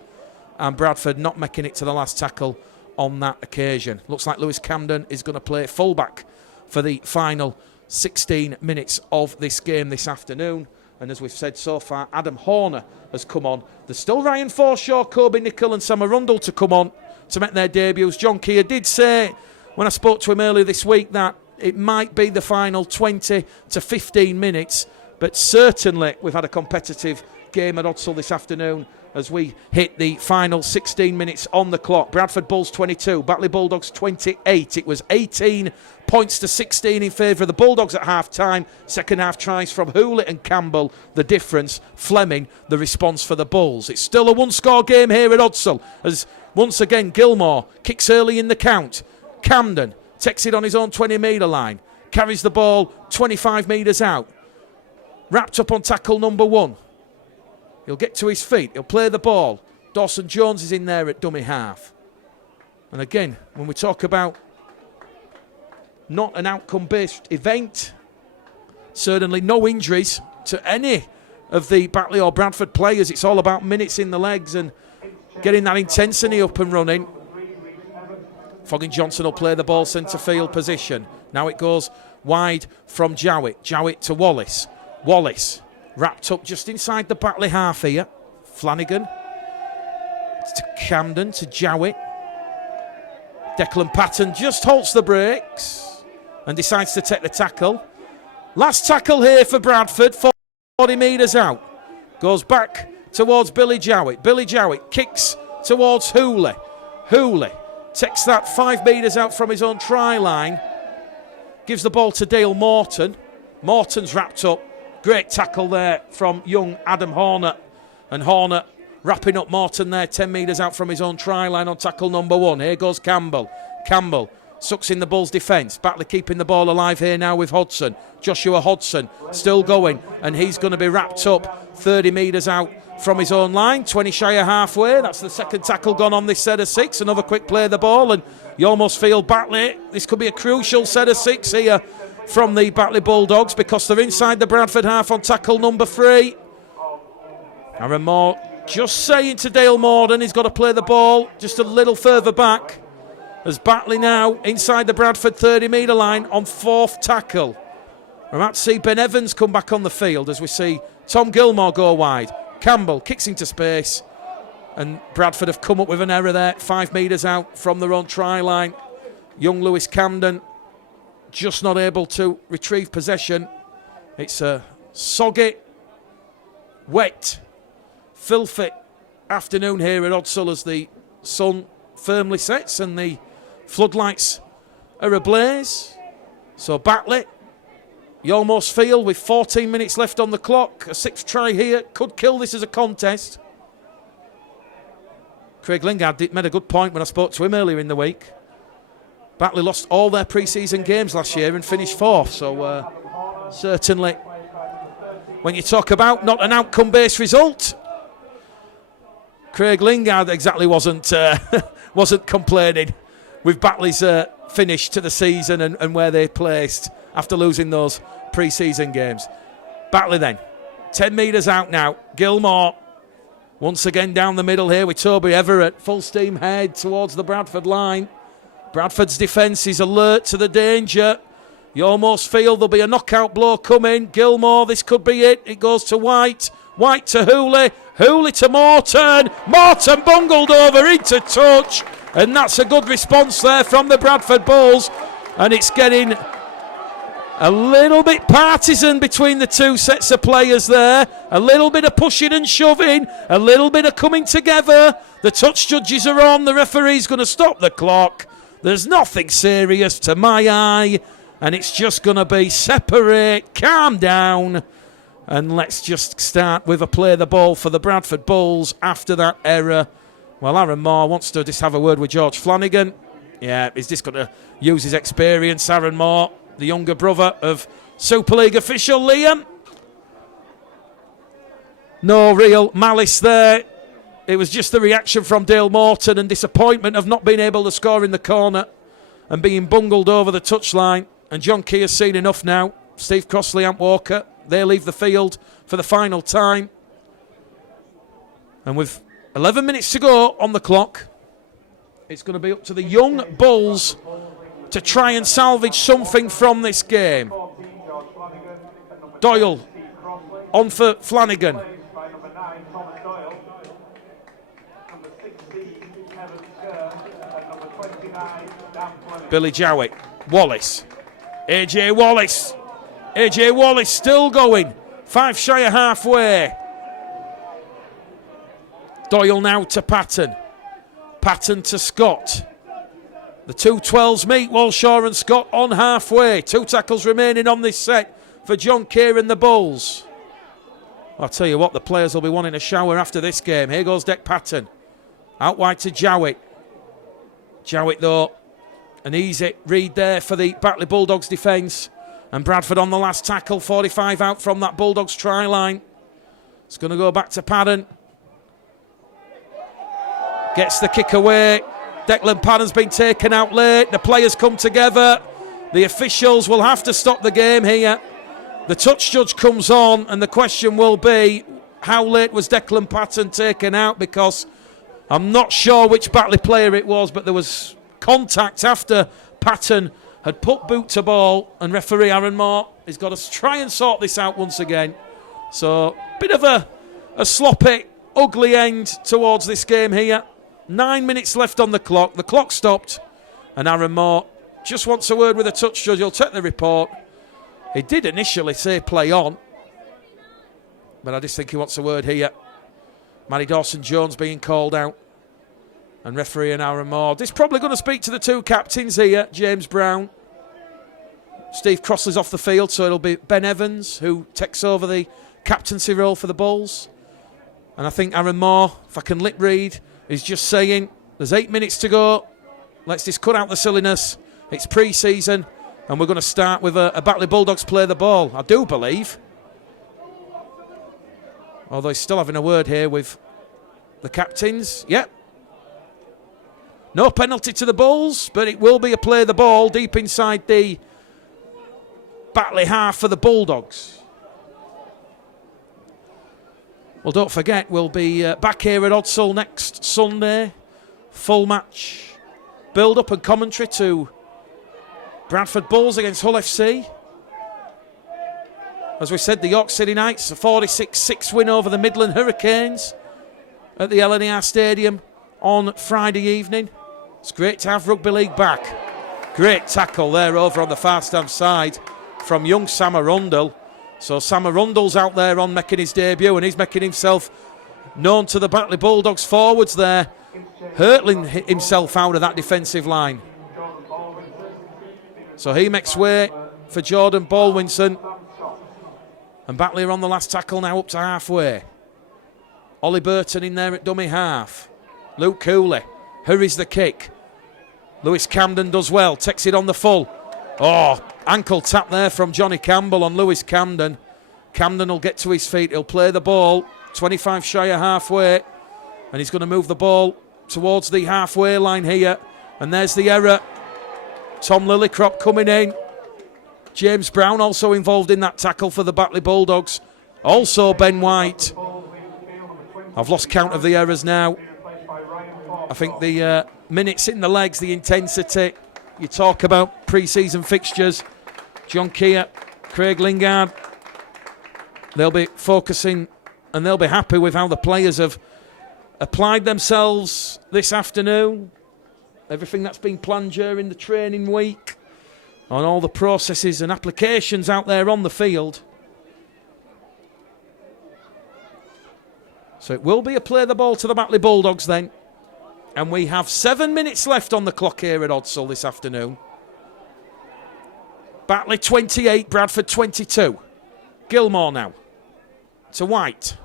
And Bradford not making it to the last tackle on that occasion. Looks like Lewis Camden is going to play fullback for the final 16 minutes of this game this afternoon. And as we've said so far, Adam Horner has come on. There's still Ryan Forshaw, Kobe Nicol and Sam Arundel to come on to make their debuts. John Keir did say when I spoke to him earlier this week that it might be the final 20 to 15 minutes, but certainly we've had a competitive game at Odsall this afternoon as we hit the final 16 minutes on the clock. Bradford Bulls 22, Batley Bulldogs 28. It was 18 points to 16 in favour of the Bulldogs at half-time. Second half tries from Hooley and Campbell. The difference, Fleming, the response for the Bulls. It's still a one-score game here at Odsall as once again Gilmore kicks early in the count. Camden takes it on his own 20-metre line. Carries the ball 25 metres out. Wrapped up on tackle number 1. He'll get to his feet. He'll play the ball. Dawson Jones is in there at dummy half. And again, when we talk about not an outcome-based event, certainly no injuries to any of the Batley or Bradford players. It's all about minutes in the legs and getting that intensity up and running. Foggin Johnson will play the ball centre field position. Now it goes wide from Jowett. Jowett to Wallace. Wallace wrapped up just inside the Batley half here. Flanagan to Camden to Jowett. Declan Patton just halts the brakes and decides to take the tackle. Last tackle here for Bradford, 40 metres out. Goes back towards Billy Jowett. Billy Jowett kicks towards Hooley. Hooley takes that 5 metres out from his own try line. Gives the ball to Dale Morton. Morton's wrapped up. Great tackle there from young Adam Horner. And Horner wrapping up Morton there, 10 metres out from his own try line on tackle number 1. Here goes Campbell. Campbell sucks in the Bulls' defence. Batley keeping the ball alive here now with Hodgson. Joshua Hodgson still going, and he's going to be wrapped up 30 metres out from his own line, 20 shy of halfway. That's the second tackle gone on this set of 6. Another quick play of the ball, and you almost feel Batley, this could be a crucial set of 6 here from the Batley Bulldogs, because they're inside the Bradford half on tackle number 3. Aaron Moore just saying to Dale Morden he's got to play the ball just a little further back, as Batley now inside the Bradford 30 metre line on 4th tackle. We're about to see Ben Evans come back on the field as we see Tom Gilmore go wide. Campbell kicks into space, and Bradford have come up with an error there, 5 metres out from their own try line. Young Lewis Camden just not able to retrieve possession. It's a soggy, wet, filthy afternoon here at Odsall as the sun firmly sets and the floodlights are ablaze. So Batley, you almost feel with 14 minutes left on the clock, a 6th try here could kill this as a contest. Craig Lingard made a good point when I spoke to him earlier in the week. Batley lost all their pre-season games last year and finished 4th, so certainly when you talk about not an outcome-based result, Craig Lingard exactly wasn't complaining with Batley's finish to the season and where they placed after losing those pre-season games. Batley then, 10 metres out now. Gilmore once again down the middle here with Toby Everett, full steam ahead towards the Bradford line. Bradford's defence is alert to the danger. You almost feel there'll be a knockout blow coming. Gilmore, this could be it. It goes to White. White to Hooley. Hooley to Morton. Morton bungled over into touch. And that's a good response there from the Bradford Bulls. And it's getting a little bit partisan between the two sets of players there. A little bit of pushing and shoving. A little bit of coming together. The touch judges are on. The referee's going to stop the clock. There's nothing serious to my eye. And it's just going to be separate, calm down. And let's just start with a play the ball for the Bradford Bulls after that error. Well, Aaron Moore wants to just have a word with George Flanagan. Yeah, he's just going to use his experience. Aaron Moore, the younger brother of Super League official Liam. No real malice there. It was just the reaction from Dale Morton and disappointment of not being able to score in the corner and being bungled over the touchline. And John Key has seen enough now. Steve Crossley, Ant Walker, they leave the field for the final time. And with 11 minutes to go on the clock, it's going to be up to the young Bulls to try and salvage something from this game. Doyle on for Flanagan. Billy Jowett. Wallace. AJ Wallace. AJ Wallace still going. 5 shy of halfway. Doyle now to Patton. Patton to Scott. The 2-12s meet. Walshaw and Scott on halfway. 2 tackles remaining on this set for John Keir and the Bulls. I'll tell you what, the players will be wanting a shower after this game. Here goes Deck Patton. Out wide to Jowett. Jowett though, an easy read there for the Batley Bulldogs defence. And Bradford on the last tackle, 45 out from that Bulldogs try line. It's going to go back to Patton. Gets the kick away. Declan Patton's been taken out late. The players come together. The officials will have to stop the game here. The touch judge comes on, and the question will be, how late was Declan Patton taken out? Because I'm not sure which Batley player it was, but there was contact after Patton had put boot to ball, and referee Aaron Moore has got to try and sort this out once again. So, bit of a sloppy, ugly end towards this game here. 9 minutes left on the clock. The clock stopped, and Aaron Moore just wants a word with the touch judge. He'll take the report. He did initially say play on, but I just think he wants a word here. Matty Dawson-Jones being called out, and referee and Aaron Moore. This is probably going to speak to the 2 captains here, James Brown. Steve Crossley's off the field, so it'll be Ben Evans who takes over the captaincy role for the Bulls. And I think Aaron Moore, if I can lip read, is just saying, there's 8 minutes to go. Let's just cut out the silliness. It's pre-season, and we're going to start with a Batley Bulldogs play the ball, I do believe. Although he's still having a word here with the captains. Yep. No penalty to the Bulls, but it will be a play the ball deep inside the Batley half for the Bulldogs. Well, don't forget, we'll be back here at Odsall next Sunday. Full match build-up and commentary to Bradford Bulls against Hull FC. As we said, the York City Knights, a 46-6 win over the Midland Hurricanes at the LNER Stadium on Friday evening. It's great to have rugby league back. Great tackle there over on the far stand side from young Sam Arundel. So Sam Arundel's out there on making his debut, and he's making himself known to the Batley Bulldogs forwards there, hurtling himself out of that defensive line. So he makes way for Jordan Baldwinson. And Batley are on the last tackle now, up to halfway. Ollie Burton in there at dummy half. Luke Cooley hurries the kick. Lewis Camden does well, takes it on the full. Oh, ankle tap there from Johnny Campbell on Lewis Camden. Camden will get to his feet, he'll play the ball. 25 shy of halfway. And he's going to move the ball towards the halfway line here. And there's the error. Tom Lillicrop coming in. James Brown also involved in that tackle for the Batley Bulldogs. Also Ben White. I've lost count of the errors now. I think the minutes in the legs, the intensity. You talk about pre-season fixtures. John Keir, Craig Lingard. They'll be focusing and they'll be happy with how the players have applied themselves this afternoon. Everything that's been planned during the training week. On all the processes and applications out there on the field. So it will be a play the ball to the Batley Bulldogs then. And we have 7 minutes left on the clock here at Odsall this afternoon. Batley 28, Bradford 22. Gilmore now to White.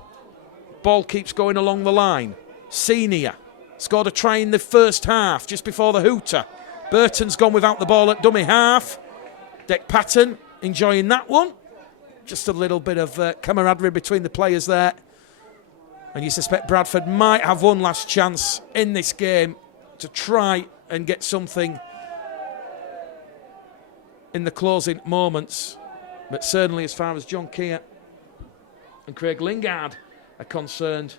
Ball keeps going along the line. Senior scored a try in the first half just before the hooter. Burton's gone without the ball at dummy half. Dick Patton enjoying that one. Just a little bit of camaraderie between the players there. And you suspect Bradford might have one last chance in this game to try and get something in the closing moments. But certainly as far as John Keir and Craig Lingard are concerned,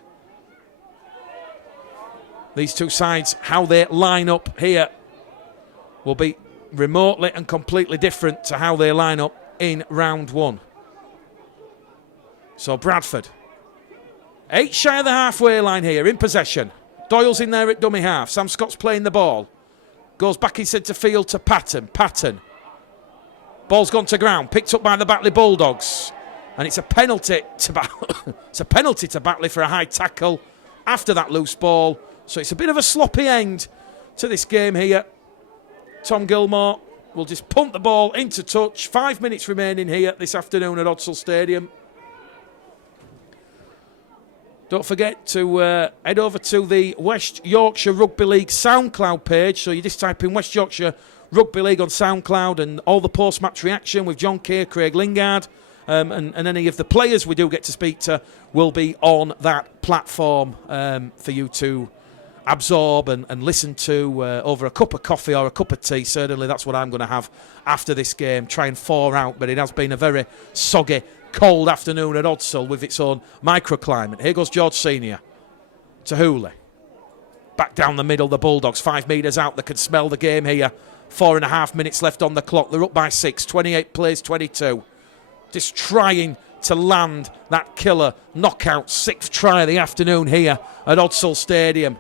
these two sides, how they line up here, will be remotely and completely different to how they line up in round one. So Bradford, 8 shy of the halfway line here, in possession. Doyle's in there at dummy half. Sam Scott's playing the ball. Goes back in centre field to Patton. Patton. Ball's gone to ground, picked up by the Batley Bulldogs. And it's a penalty to it's a penalty to Batley for a high tackle after that loose ball. So it's a bit of a sloppy end to this game here. Tom Gilmore will just pump the ball into touch. 5 minutes remaining here this afternoon at Odsall Stadium. Don't forget to head over to the West Yorkshire Rugby League SoundCloud page. So you just type in West Yorkshire Rugby League on SoundCloud, and all the post-match reaction with John Keir, Craig Lingard, and any of the players we do get to speak to will be on that platform for you to absorb and listen to over a cup of coffee or a cup of tea. Certainly that's what I'm going to have after this game. Try and thaw out, but it has been a very soggy, cold afternoon at Odsall with its own microclimate. Here goes George Senior to Hooley. Back down the middle, the Bulldogs, 5 metres out. They can smell the game here. 4.5 minutes left on the clock. They're up by 6, 28 plays 22. Just trying to land that killer knockout 6th try of the afternoon here at Odsall Stadium.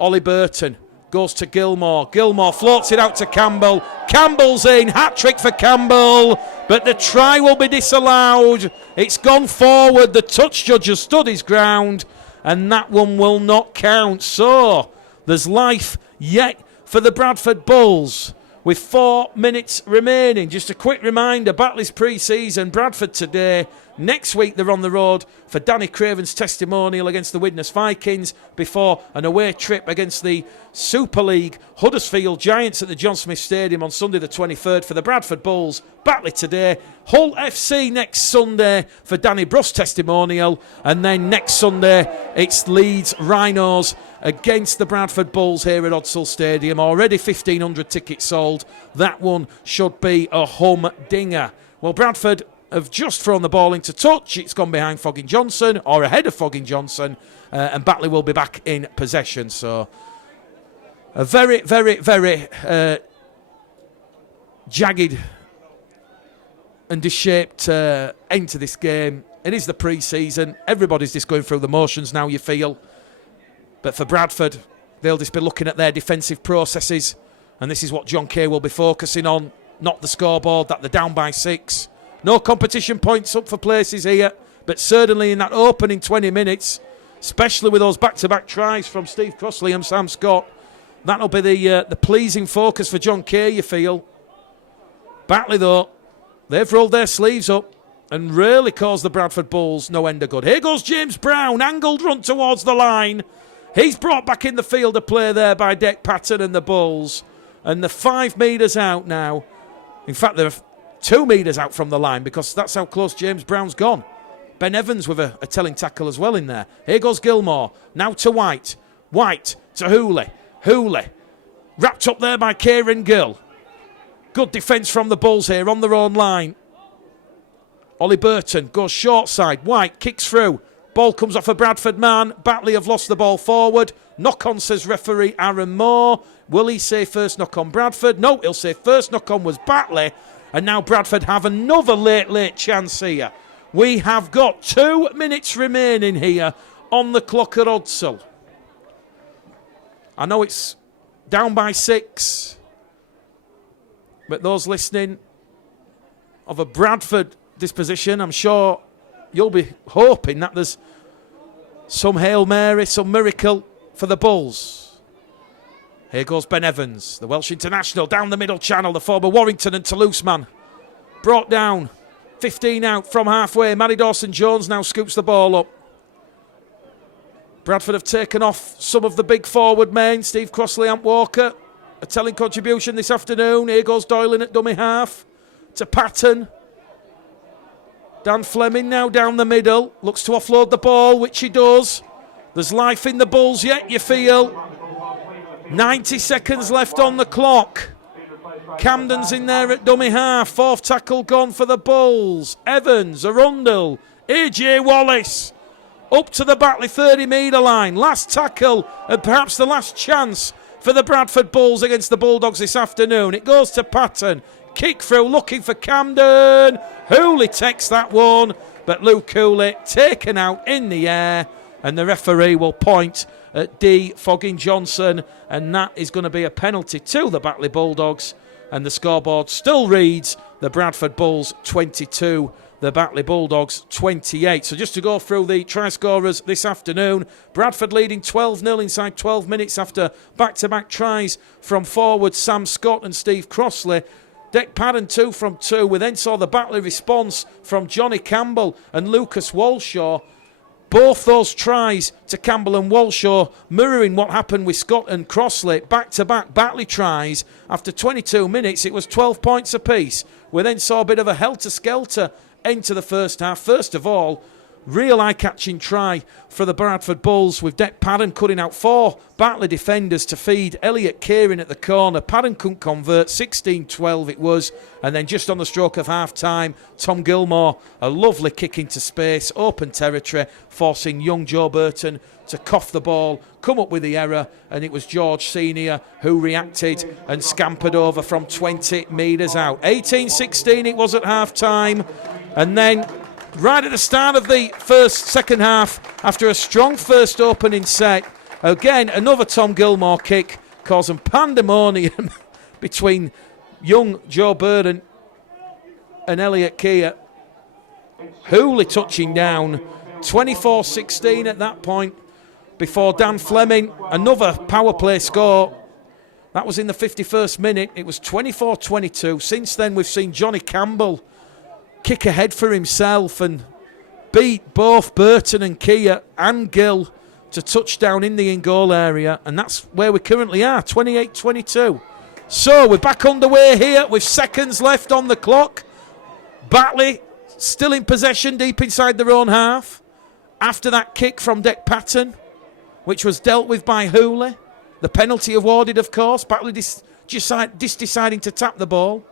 Ollie Burton goes to Gilmore. Gilmore floats it out to Campbell. Campbell's in. Hat-trick for Campbell. But the try will be disallowed. It's gone forward. The touch judge has stood his ground. And that one will not count. So there's life yet for the Bradford Bulls. with 4 minutes remaining. Just a quick reminder, Batley's pre-season, Bradford today. Next week they're on the road for Danny Craven's testimonial against the Widnes Vikings before an away trip against the Super League Huddersfield Giants at the John Smith Stadium on Sunday the 23rd for the Bradford Bulls. Batley today. Hull FC next Sunday for Danny Bruss testimonial, and then next Sunday it's Leeds Rhinos against the Bradford Bulls here at Odsal Stadium. Already 1,500 tickets sold. That one should be a humdinger. Well, Bradford have just thrown the ball into touch. It's gone behind Fogging Johnson, or ahead of Fogging Johnson, and Batley will be back in possession. So a very, very, very jagged and disshaped end to this game. It is the pre-season. Everybody's just going through the motions now, you feel. But for Bradford, they'll just be looking at their defensive processes, and this is what John Kay will be focusing on, not the scoreboard, that they're down by 6. No competition points up for places here, but certainly in that opening 20 minutes, especially with those back-to-back tries from Steve Crossley and Sam Scott, that'll be the pleasing focus for John Kay, you feel. Batley, though, they've rolled their sleeves up and really caused the Bradford Bulls no end of good. Here goes James Brown, angled run towards the line. He's brought back in the field of play there by Dec Patton and the Bulls. And they're 5 metres out now. In fact, they're 2 metres out from the line because that's how close James Brown's gone. Ben Evans with a telling tackle as well in there. Here goes Gilmore. Now to White. White to Hooley. Hooley. Wrapped up there by Kieran Gill. Good defence from the Bulls here on their own line. Ollie Burton goes short side. White kicks through. Ball comes off a Bradford man. Batley have lost the ball forward. Knock on, says referee Aaron Moore. Will he say first knock on Bradford? No, he'll say first knock on was Batley. And now Bradford have another late chance here. We have got 2 minutes remaining here on the clock at Odsal. I know it's down by 6. But those listening of a Bradford disposition, I'm sure you'll be hoping that there's some Hail Mary, some miracle for the Bulls. Here goes Ben Evans, the Welsh international, down the middle channel, the former Warrington and Toulouse man. Brought down, 15 out from halfway. Matty Dawson-Jones now scoops the ball up. Bradford have taken off some of the big forward men. Steve Crossley, Ant Walker, a telling contribution this afternoon. Here goes Doyle in at dummy half. To Patton. Dan Fleming now down the middle. Looks to offload the ball, which he does. There's life in the Bulls yet, you feel. 90 seconds left on the clock. Camden's in there at dummy half. 4th tackle gone for the Bulls. Evans, Arundel, AJ Wallace. Up to the Batley 30-metre line. Last tackle and perhaps the last chance for the Bradford Bulls against the Bulldogs this afternoon. It goes to Patton. Kick through, looking for Camden. Hooley takes that one, but Luke Hooley taken out in the air, and the referee will point at D. Fogging Johnson, and that is going to be a penalty to the Batley Bulldogs, and the scoreboard still reads the Bradford Bulls 22, the Batley Bulldogs 28. So just to go through the try scorers this afternoon, Bradford leading 12-0 inside 12 minutes after back-to-back tries from forward Sam Scott and Steve Crossley. Dec Patton 2 from 2. We then saw the Batley response from Johnny Campbell and Lucas Walshaw. Both those tries to Campbell and Walshaw mirroring what happened with Scott and Crossley. Back-to-back Batley tries. After 22 minutes, it was 12 points apiece. We then saw a bit of a helter-skelter end to the first half. First of all, real eye-catching try for the Bradford Bulls with Dec Patton cutting out 4 Batley defenders to feed Elliot Kieran at the corner. Patton couldn't convert, 16-12 it was. And then just on the stroke of half-time, Tom Gilmore, a lovely kick into space, open territory, forcing young Joe Burton to cough the ball, come up with the error, and it was George Senior who reacted and scampered over from 20 metres out. 18-16 it was at half-time, and then right at the start of the second half, after a strong first opening set, again, another Tom Gilmore kick, causing pandemonium between young Joe Burden and Elliot Keir. Hooley touching down, 24-16 at that point, before Dan Fleming, another power play score. That was in the 51st minute. It was 24-22. Since then, we've seen Johnny Campbell kick ahead for himself and beat both Burton and Kia and Gill to touchdown in the in-goal area. And that's where we currently are, 28-22. So we're back underway here with seconds left on the clock. Batley still in possession deep inside their own half. After that kick from Dick Patton, which was dealt with by Hooley. The penalty awarded, of course. Batley deciding to tap the ball.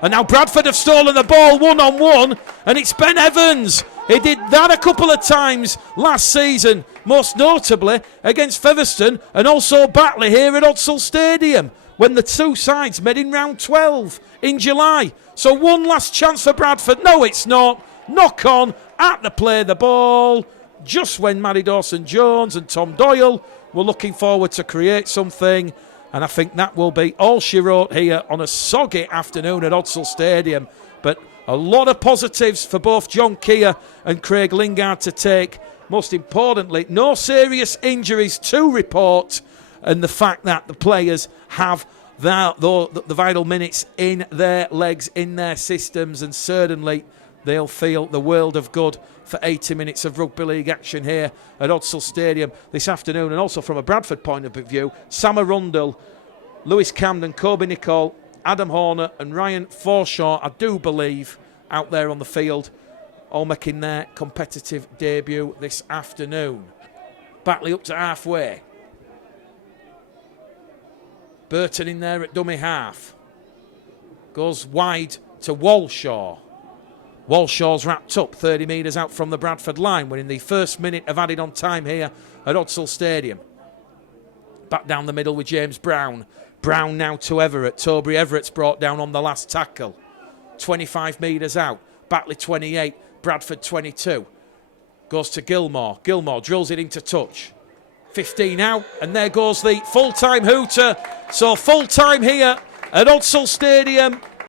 And now Bradford have stolen the ball one-on-one, and it's Ben Evans. He did that a couple of times last season, most notably against Featherstone and also Batley here at Odsal Stadium when the two sides met in round 12 in July. So one last chance for Bradford. No, it's not. Knock on at the play the ball just when Matty Dawson-Jones and Tom Doyle were looking forward to create something. And I think that will be all she wrote here on a soggy afternoon at Odsal Stadium. But a lot of positives for both John Keir and Craig Lingard to take. Most importantly, no serious injuries to report. And the fact that the players have the vital minutes in their legs, in their systems. And certainly they'll feel the world of good for 80 minutes of rugby league action here at Odsal Stadium this afternoon. And also from a Bradford point of view, Sam Arundel, Lewis Camden, Kobe Nicol, Adam Horner and Ryan Forshaw, I do believe, out there on the field, all making their competitive debut this afternoon. Batley up to halfway. Burton in there at dummy half. Goes wide to Walshaw. Walshaw's wrapped up 30 metres out from the Bradford line. We're in the first minute of added on time here at Odsal Stadium. Back down the middle with James Brown. Brown now to Everett. Toby Everett's brought down on the last tackle. 25 metres out. Batley 28, Bradford 22. Goes to Gilmore. Gilmore drills it into touch. 15 out, and there goes the full-time hooter. So full-time here at Odsal Stadium.